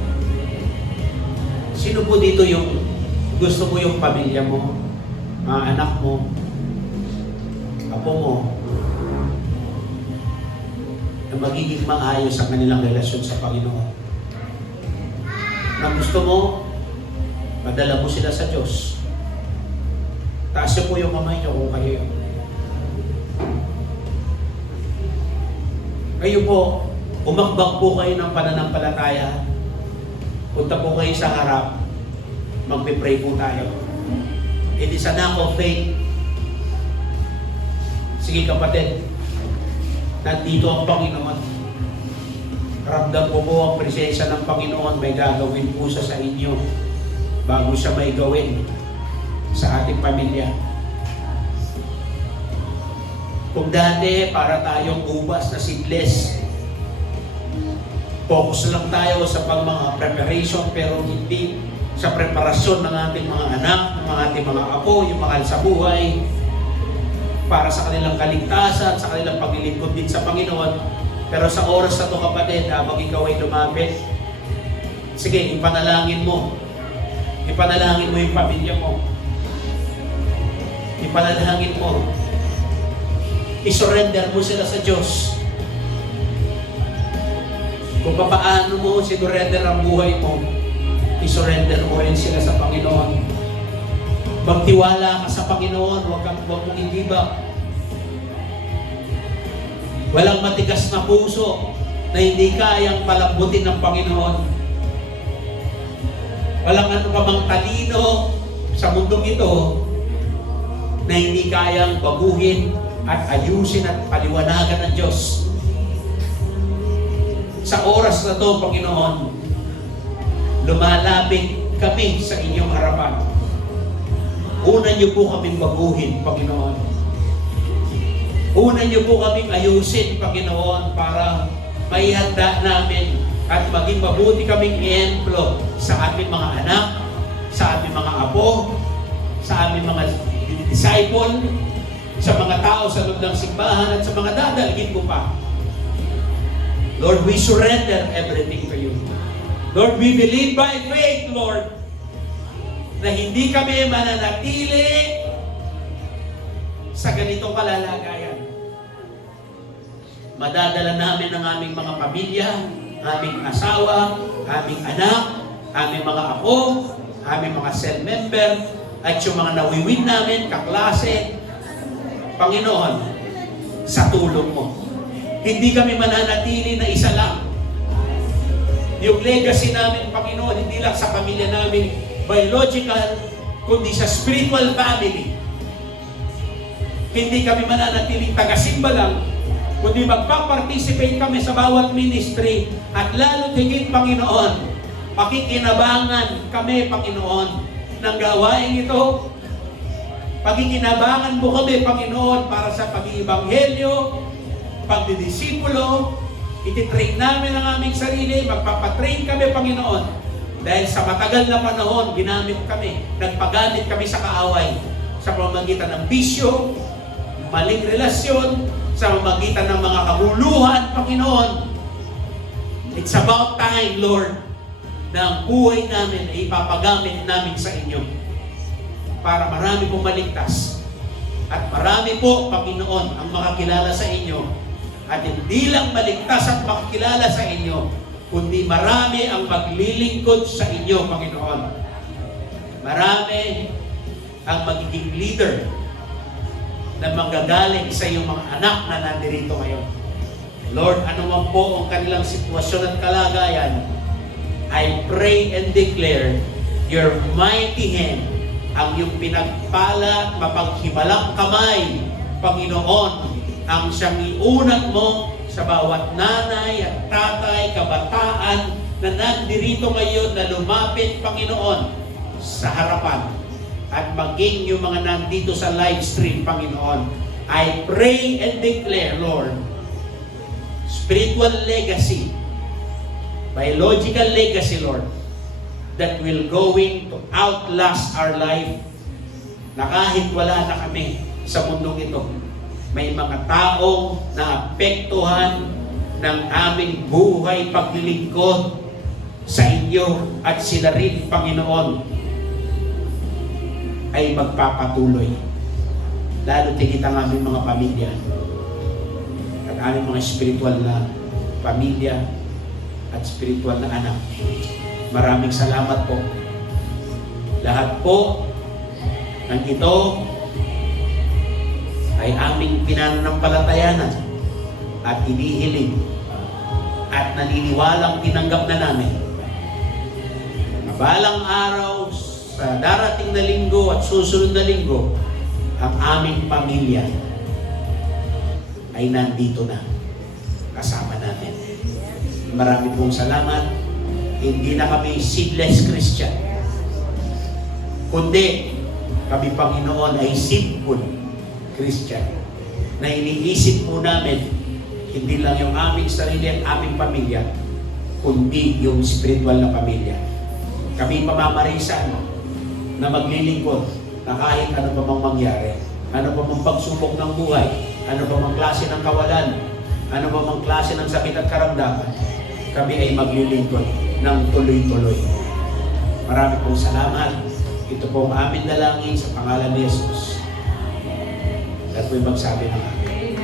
Sino po dito yung gusto mo yung pamilya mo, mga anak mo, apo mo, na magiging maayos ang kanilang relasyon sa Panginoon? Na gusto mo, madala mo sila sa Diyos. Taas niyo po yung kamay niyo kung kayo yun. Kayo po, umakbang po kayo ng pananampalataya. Punta po kayo sa harap. Magpe-pray po tayo. It is an act of faith. Sige kapatid, nandito ang Panginoon. Ramdam po po ang presensya ng Panginoon. May gagawin po siya sa inyo bago siya may gawin sa ating pamilya. Kung dati, para tayong ubas na seedless, focus lang tayo sa mga preparation, pero hindi sa preparasyon ng ating mga anak, ng ating mga apo, yung mahal sa buhay, para sa kanilang kaligtasan, sa kanilang paglilingkod din sa Panginoon. Pero sa oras na ito kapatid, habang ikaw ay lumapit, sige, ipanalangin mo. Ipanalangin mo yung pamilya mo. Ipanalangin mo. I-surrender mo sila sa Diyos. Kung paano mo sinurrender ang buhay mo, i-surrender mo rin sila sa Panginoon. Magtiwala ka sa Panginoon, huwag mong igibak. Walang matigas na puso na hindi kayang palambutin ng Panginoon. Walang ano pa mang talino sa mundong ito na hindi kayang baguhin at ayusin at paliwanagan ng Diyos. Sa oras na to, Panginoon, lumalapit kami sa inyong harapan. Una niyo po kaming baguhin, Panginoon. Una niyo po kaming ayusin, Panginoon, para maihanda namin at maging mabuti kaming ehemplo sa aming mga anak, sa aming mga apo, sa aming mga disciple, sa mga tao sa loob ng simbahan at sa mga dadalhin ko pa. Lord, we surrender everything to you. Lord, we believe by faith, Lord, na hindi kami mananatili sa ganitong kalalagayan. Madadala namin ang aming mga pamilya, aming asawa, aming anak, aming mga apo, aming mga cell member, at yung mga nawiwin namin, kaklase, Panginoon, sa tulong mo. Hindi kami mananatili na isa lang. Yung legacy namin, Panginoon, hindi lang sa pamilya namin biological, kundi sa spiritual family. Hindi kami mananatiling taga-simba lang, kundi magpa-participate kami sa bawat ministry at lalo higit, Panginoon, pakikinabangan kami, Panginoon, ng gawain ito. Pakikinabangan mo kami, Panginoon, para sa pag-iibanghelyo, pagdidisipulo, Ititrain namin ang aming sarili, magpapatrain kami, Panginoon. Dahil sa matagal na panahon, ginamit kami, nagpagamit kami sa kaaway, sa pamamagitan ng bisyo, maling relasyon, sa pamamagitan ng mga kabuluhan, Panginoon. It's about time, Lord, na ang buhay namin ay ipapagamit namin sa inyo para marami pong maligtas. At marami po, Panginoon, ang makakilala sa inyo. At hindi lang maligtas at makakilala sa inyo, kundi marami ang maglilingkod sa inyo, Panginoon. Marami ang magiging leader na manggagaling sa iyong mga anak na nandirito ngayon. Lord, anuman po ang kanilang sitwasyon at kalagayan, I pray and declare your mighty hand, ang iyong pinagpala, mapaghimalang kamay, Panginoon, ang siyang iunat mo sa bawat nanay at tatay, kabataan na nandirito ngayon na lumapit, Panginoon, sa harapan at maging yung mga nandito sa live stream, Panginoon. I pray and declare, Lord, spiritual legacy, biological legacy, Lord, that will going to outlast our life, na kahit wala na kami sa mundong ito, may mga taong naapektuhan ng aming buhay paglilingkod sa inyo at sila rin, Panginoon, ay magpapatuloy. Lalo tigit ang aming mga pamilya at aming mga spiritual na pamilya at spiritual na anak. Maraming salamat po. Lahat po ng ito ay aming pinananampalatayanan at inihiling at naniniwalang tinanggap na namin. Balang araw, sa darating na linggo at susunod na linggo, ang aming pamilya ay nandito na kasama natin. Marami pong salamat. Hindi na kami seedless Christian, kundi kami, Panginoon, ay simple Christian na iniisip po namin hindi lang yung aming sarili at aming pamilya, kundi yung spiritual na pamilya. Kami pamamarisan na maglilingkod na kahit ano pa mang mangyari, ano pa mang pagsubok ng buhay, ano pa mang klase ng kawalan, ano pa mang klase ng sakit at karamdaman, kami ay maglilingkod ng tuloy-tuloy. Marami pong salamat. Ito po ang aming dalangin sa pangalan ni Jesus. At po'y magsabi ng amin.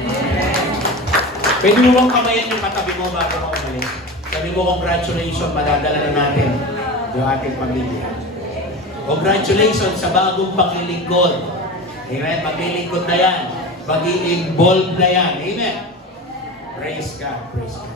Pwede mo bang kamayan yung katabi mo bago ka umalis? Sabi mo, congratulations, madadala na natin yung ating pamilya. Congratulations sa bagong paglilingkod. Amen? Maglilingkod na yan. Mag-i-involve na yan. Amen? Praise God. Praise God.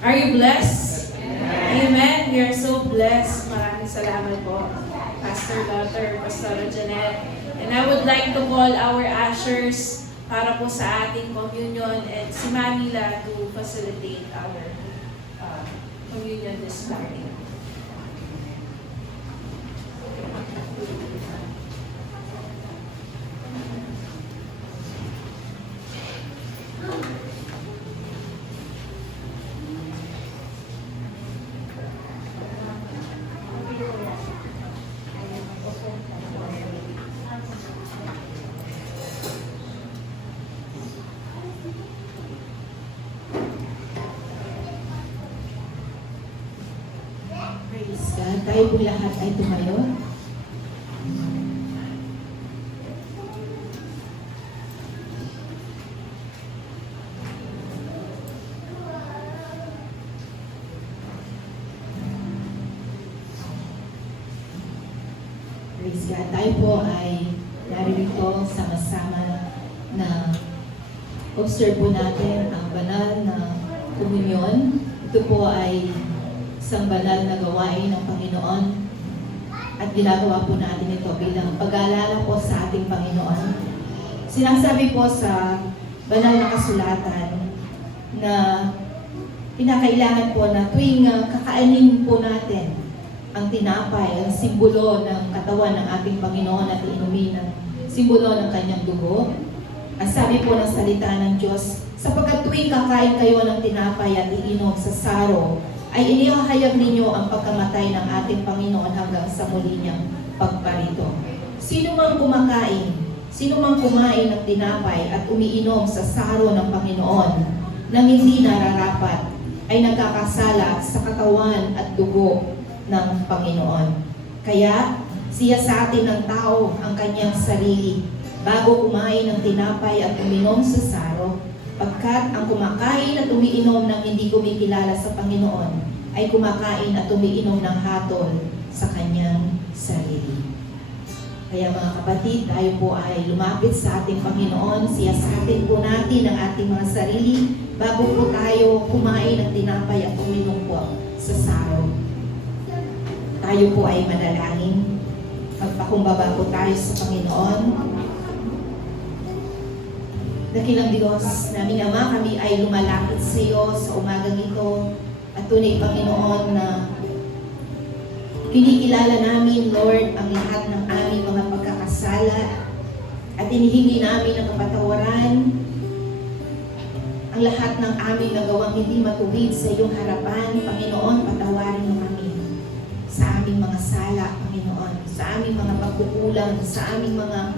Are you blessed? Amen. We are so blessed. Maraming salamat po, Pastor Daughter, Pastor Janet. And I would like to call our ushers para po sa ating communion and si Mamila to facilitate our communion this morning. Praise God. Tayo po lahat ay tumayo. Praise God. Tayo po ay naririto sama-sama na observe po natin ang banal na komunyon. Ito po ay isang banal na gawain ng Panginoon At ginagawa po natin ito bilang pag-aalala po sa ating Panginoon. Sinasabi po sa banal na kasulatan na kinakailangan po na tuwing kakainin po natin ang tinapay, ang simbolo ng katawan ng ating Panginoon at inumin ang simbolo ng kanyang dugo. Ang sabi po ng salita ng Diyos, sapagkat tuwing kakain kayo ng tinapay at iinom sa saro, ay inihahayag ninyo ang pagkamatay ng ating Panginoon hanggang sa muli niyang pagparito. Sino mang kumain ng tinapay at umiinom sa saro ng Panginoon nang hindi nararapat, ay nagkakasala sa katawan at dugo ng Panginoon. Kaya, siya sa atin ng tao ang kanyang sarili bago kumain ng tinapay at uminom sa saro, pagkat ang kumakain at umiinom ng hindi kumikilala sa Panginoon ay kumakain at umiinom ng hatol sa kanyang sarili. Kaya mga kapatid, tayo po ay lumapit sa ating Panginoon. Siyasatin po natin ang ating mga sarili bago po tayo kumain ng tinapay at uminom po sa saro. Tayo po ay manalangin. Magpakumbaba po tayo sa Panginoon. Dakilang Diyos, naming Ama, kami ay lumalapit sa iyo sa umagang ito. At tunay, Panginoon, na kinikilala namin, Lord, ang lahat ng aming mga pagkakasala at inihingi namin ang kapatawaran, ang lahat ng aming nagawang hindi matuwid sa iyong harapan. Panginoon, patawarin mo kami sa aming mga sala, Panginoon, sa aming mga pagkukulang, sa aming mga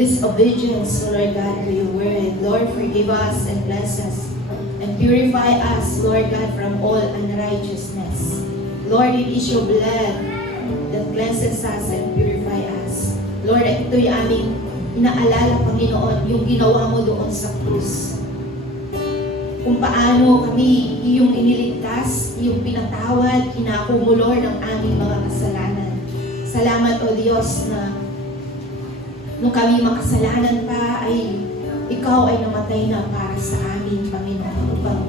disobedience, Lord God, for your word. Lord, forgive us and bless us and purify us, Lord God, from all unrighteousness. Lord, it is your blood that cleanses us and purify us. Lord, ito'y aming inaalala, Panginoon, yung ginawa mo doon sa krus. Kung paano kami iyong iniligtas, iyong pinatawad, kinako mo, Lord, ang aming mga kasalanan. Salamat, O Diyos, na nung kami makasalanan pa, ay ikaw ay namatay na para sa amin, Panginoon, upang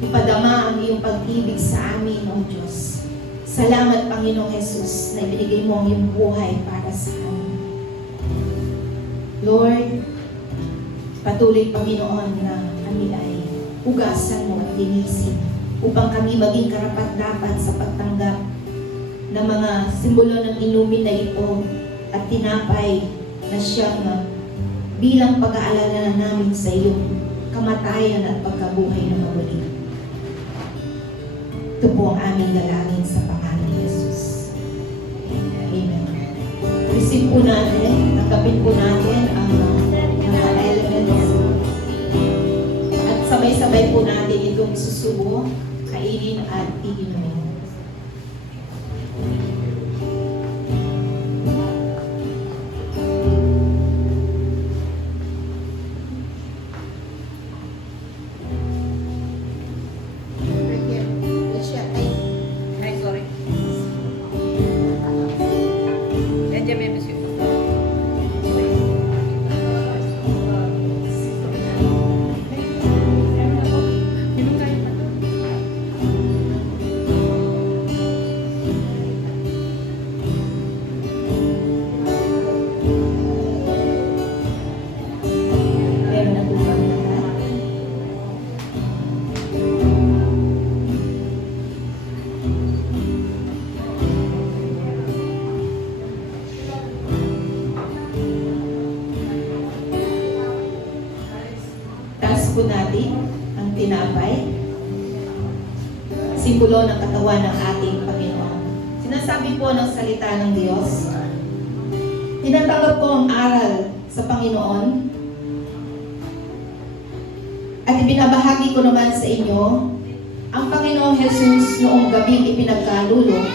ipadama ang iyong pag-ibig sa amin, O Diyos. Salamat, Panginoong Jesus, na ibinigay mo ang iyong buhay para sa amin. Lord, patuloy, Panginoon, na kami ay hugasan mo at linisin upang kami maging karapat-dapat sa pagtanggap ng mga simbolo ng inumin na ito at tinapay na siyang bilang pag-aalala namin sa iyong kamatayan at pagkabuhay na mawali. Ito po ang aming dalangin sa pangalan ni Jesus. Amen. Receive po natin, tanggapin po natin ang mga elements. At sabay-sabay po natin itong susubo, kainin at iinumin. Ay, sorry. Medyo may bisyo. Meron na po kami lahat. Taas po natin ang tinapay, simbolo ng katawan ng ating Panginoon. Sinasabi po ng salita ng Diyos, tinatanggap ko ang aral sa Panginoon at ibinabahagi ko naman sa inyo, ang Panginoong Jesus noong gabing ipinagkalulo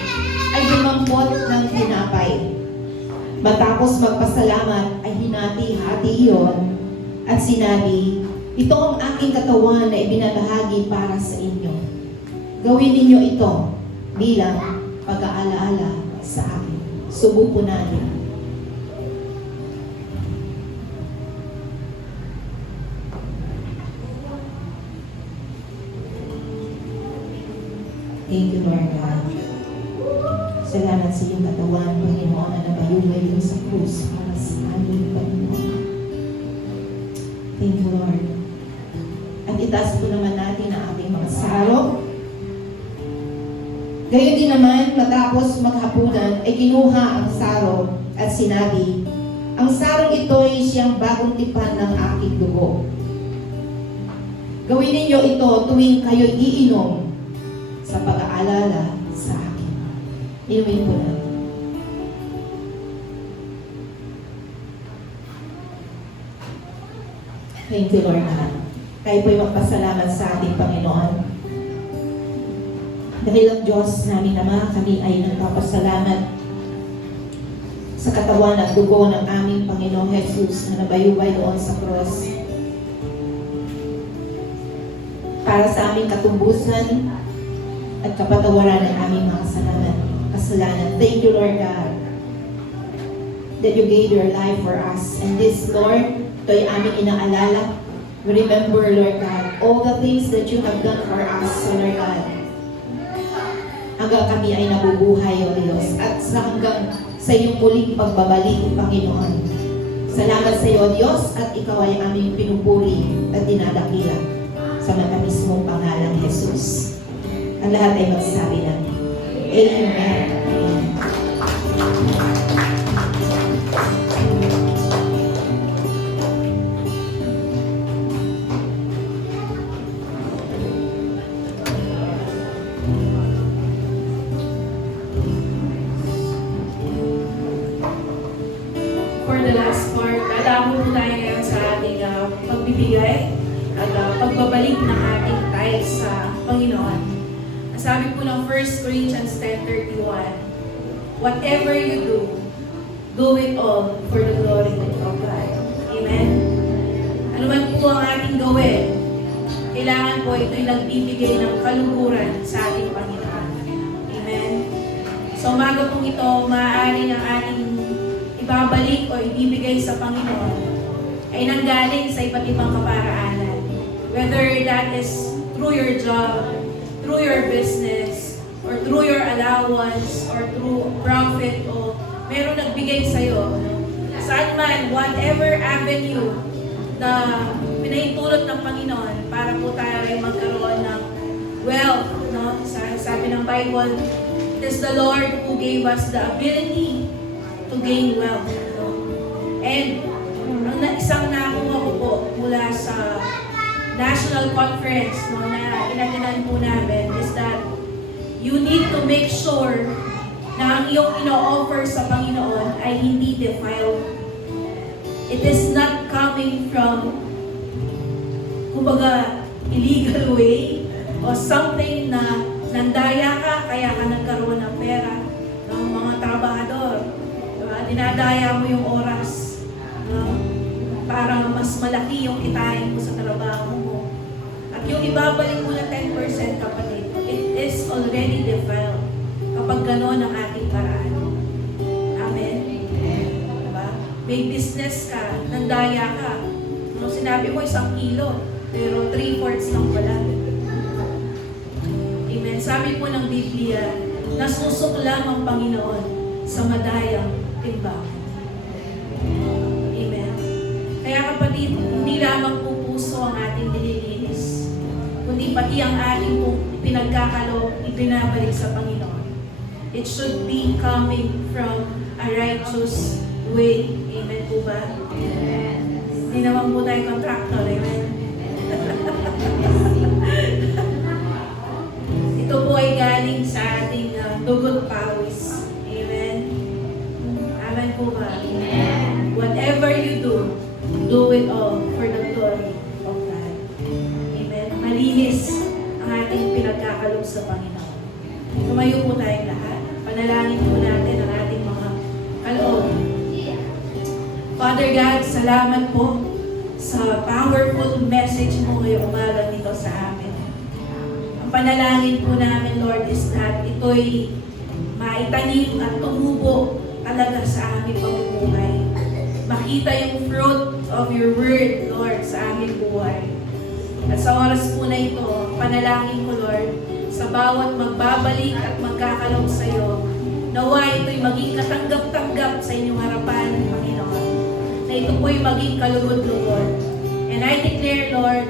ay dumampot ng tinapay. Matapos magpasalamat ay hinati-hati iyon at sinabi, ito ang aking katawan na ibinabahagi para sa inyo. Gawin ninyo ito bilang pag-aalaala sa akin. Subukan natin. Thank you, Lord God. Salamat sa iyong katawan, Panginoon, na nabayubay mo sa krus para sa aming Panginoon. Thank you, Lord. At itaas po naman natin ang ating mga saro. Gayon din naman, matapos maghapunan, ay kinuha ang saro at sinabi, ang sarong ito ay siyang bagong tipan ng aking dugo. Gawin ninyo ito tuwing kayo'y iinom sa pag-aalala sa akin. Inumin po natin. Thank you, Lord God. Tayo po'y magpasalamat sa ating Panginoon. Dahil ang Diyos namin Ama, kami ay nagpapasalamat sa katawan at dugo ng aming Panginoong Jesus na nabayubay doon sa cross para sa aming katumbusan at kapatawaran ng aming mga kasalanan. Thank you, Lord God, that you gave your life for us. And this, Lord, ito ay aming inaalala. We remember, Lord God, all the things that you have done for us, so Lord God, hanggang kami ay nabubuhay, O Diyos, at hanggang sa iyong muling pagbabalik, Panginoon. Salamat sa iyo, Diyos, at ikaw ay aming pinupuri at dinadakila sa matamis mong pangalan, Jesus. Ang lahat ay magsasabi namin. Amen. Amen. For the last part, dadamo po tayo ngayon sa ating pagbibigay at pagbabalik ng ating tithes sa Panginoon. Ang sabi po ng 1 Corinthians 10:31, whatever you do, do it all for the glory of God. Amen? Ano man po ang ating gawin, kailangan po ito'y nagbibigay ng kaluguran sa ating Panginoon. Amen? So umaga pong ito, maaari ang ating ibabalik o ibibigay sa Panginoon ay nanggaling sa iba't ibang kaparaanan. Whether that is through your job, through your business, or through your allowance, or through profit, o meron nagbigay sa'yo. Saan man, whatever avenue na pinahintulot ng Panginoon para po tayo ay magkaroon ng wealth. No? Sabi ng Bible, it is the Lord who gave us the ability to gain wealth. No? And ang isang nakuha ko po mula sa national conference na inatinan po namin is that you need to make sure na ang iyong ino-offer sa Panginoon ay hindi defiled. It is not coming from, kumbaga, illegal way o something na nandaya ka kaya ka nagkaroon ng pera. Ng mga trabahador, diba? Dinadaya mo yung oras para mas malaki yung kitain mo sa trabaho mo. At yung ibabalik mo na 10%, kapatid, it is already defiled kapag gano'n ang ating paraan. Amen? Diba? May business ka, nandaya ka. No, sinabi mo 1 kilo, pero 3/4 lang pala. Amen? Sabi po ng Biblia, nasusuklam ang Panginoon sa madayang timbangan. Amen? Kaya kapatid, hindi lamang po puso ang ating nililinis, kundi pati ang ating pinagkakalo, ibinabalik sa Panginoon. It should be coming from a righteous way. Amen po ba? Hindi naman po tayo contractor. Amen? Ito po ay galing sa ating dugot pawis. Amen? Amen po ba? Whatever you do it all for the glory of God. Amen? Malinis ang ating pinagkakalob sa Panginoon. Tumayo po tayong lahat. Panalangin po natin ang ating mga kaloob. Father God, salamat po sa powerful message mo ngayong umaga dito sa amin. Ang panalangin po namin, Lord, is that ito'y maitanim at tumubo talaga sa aming pamumuhay. Makita yung fruit of your word, Lord, sa aming buhay. At sa oras po na ito, ang panalangin ko, Lord, sa bawat magbabalik at magkakalob sa iyo, Nawa ito'y maging katanggap-tanggap sa inyong harapan, Panginoon. Na ito po'y maging kalugod-lugod. And I declare, Lord,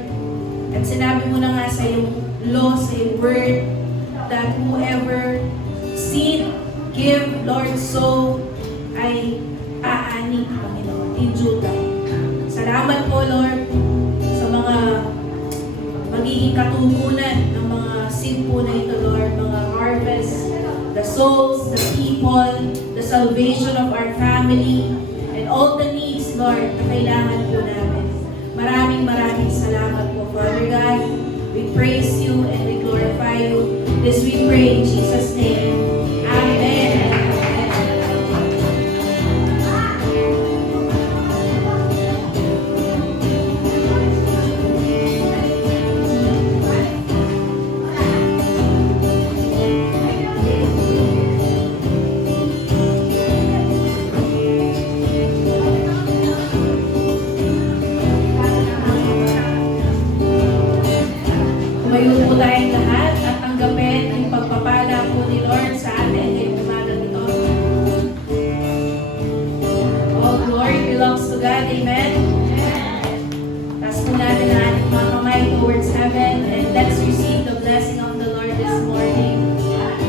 at sinabi mo na nga sa iyong law, sa iyong word, that whoever seed, give, Lord, sow, ay aani, Panginoon, in due time. Salamat po, Lord, sa mga magiging katugunan ng mga seed po na ito, Lord, mga harvest, the souls, the people, the salvation of our family, and all the needs, Lord, na kailangan po namin. Maraming salamat po, Father God. We praise you and we glorify you. This we pray in Jesus' name. Amen. Tumayo po tayong lahat at tanggapin ang pagpapala po ni Lord sa atin ngayong umaga nito. All glory belongs to God. Amen. Taas po natin ang ating mga kamay towards heaven and let's receive the blessing of the Lord this morning.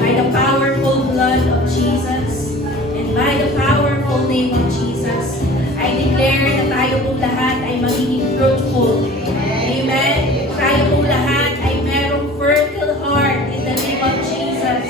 By the powerful blood of Jesus and by the powerful name of Jesus, I declare na tayo po lahat ay magiging fruitful. Amen. Tayo po lahat ay merong fertile heart in the name of Jesus.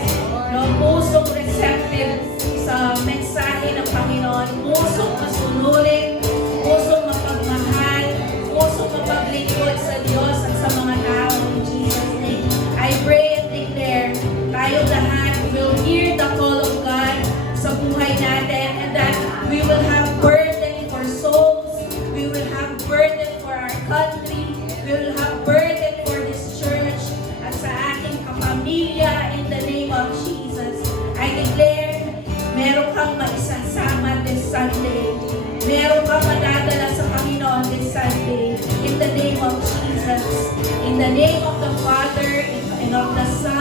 No, pusong receptive sa mensahe ng Panginoon, pusong masunurin, pusong mapagmahal, pusong mapaglingkod sa Diyos at sa mga tao in Jesus' name. I pray and declare, tayo lahat will hear the call of God sa buhay natin and that we will have burden for souls, we will have burden for our country, we will have burden for this church at sa ating kapamilya in the name of Jesus. I declare, meron kang maisasama this Sunday. Meron kang madadala sa Panginoon this Sunday in the name of Jesus. In the name of the Father and of the Son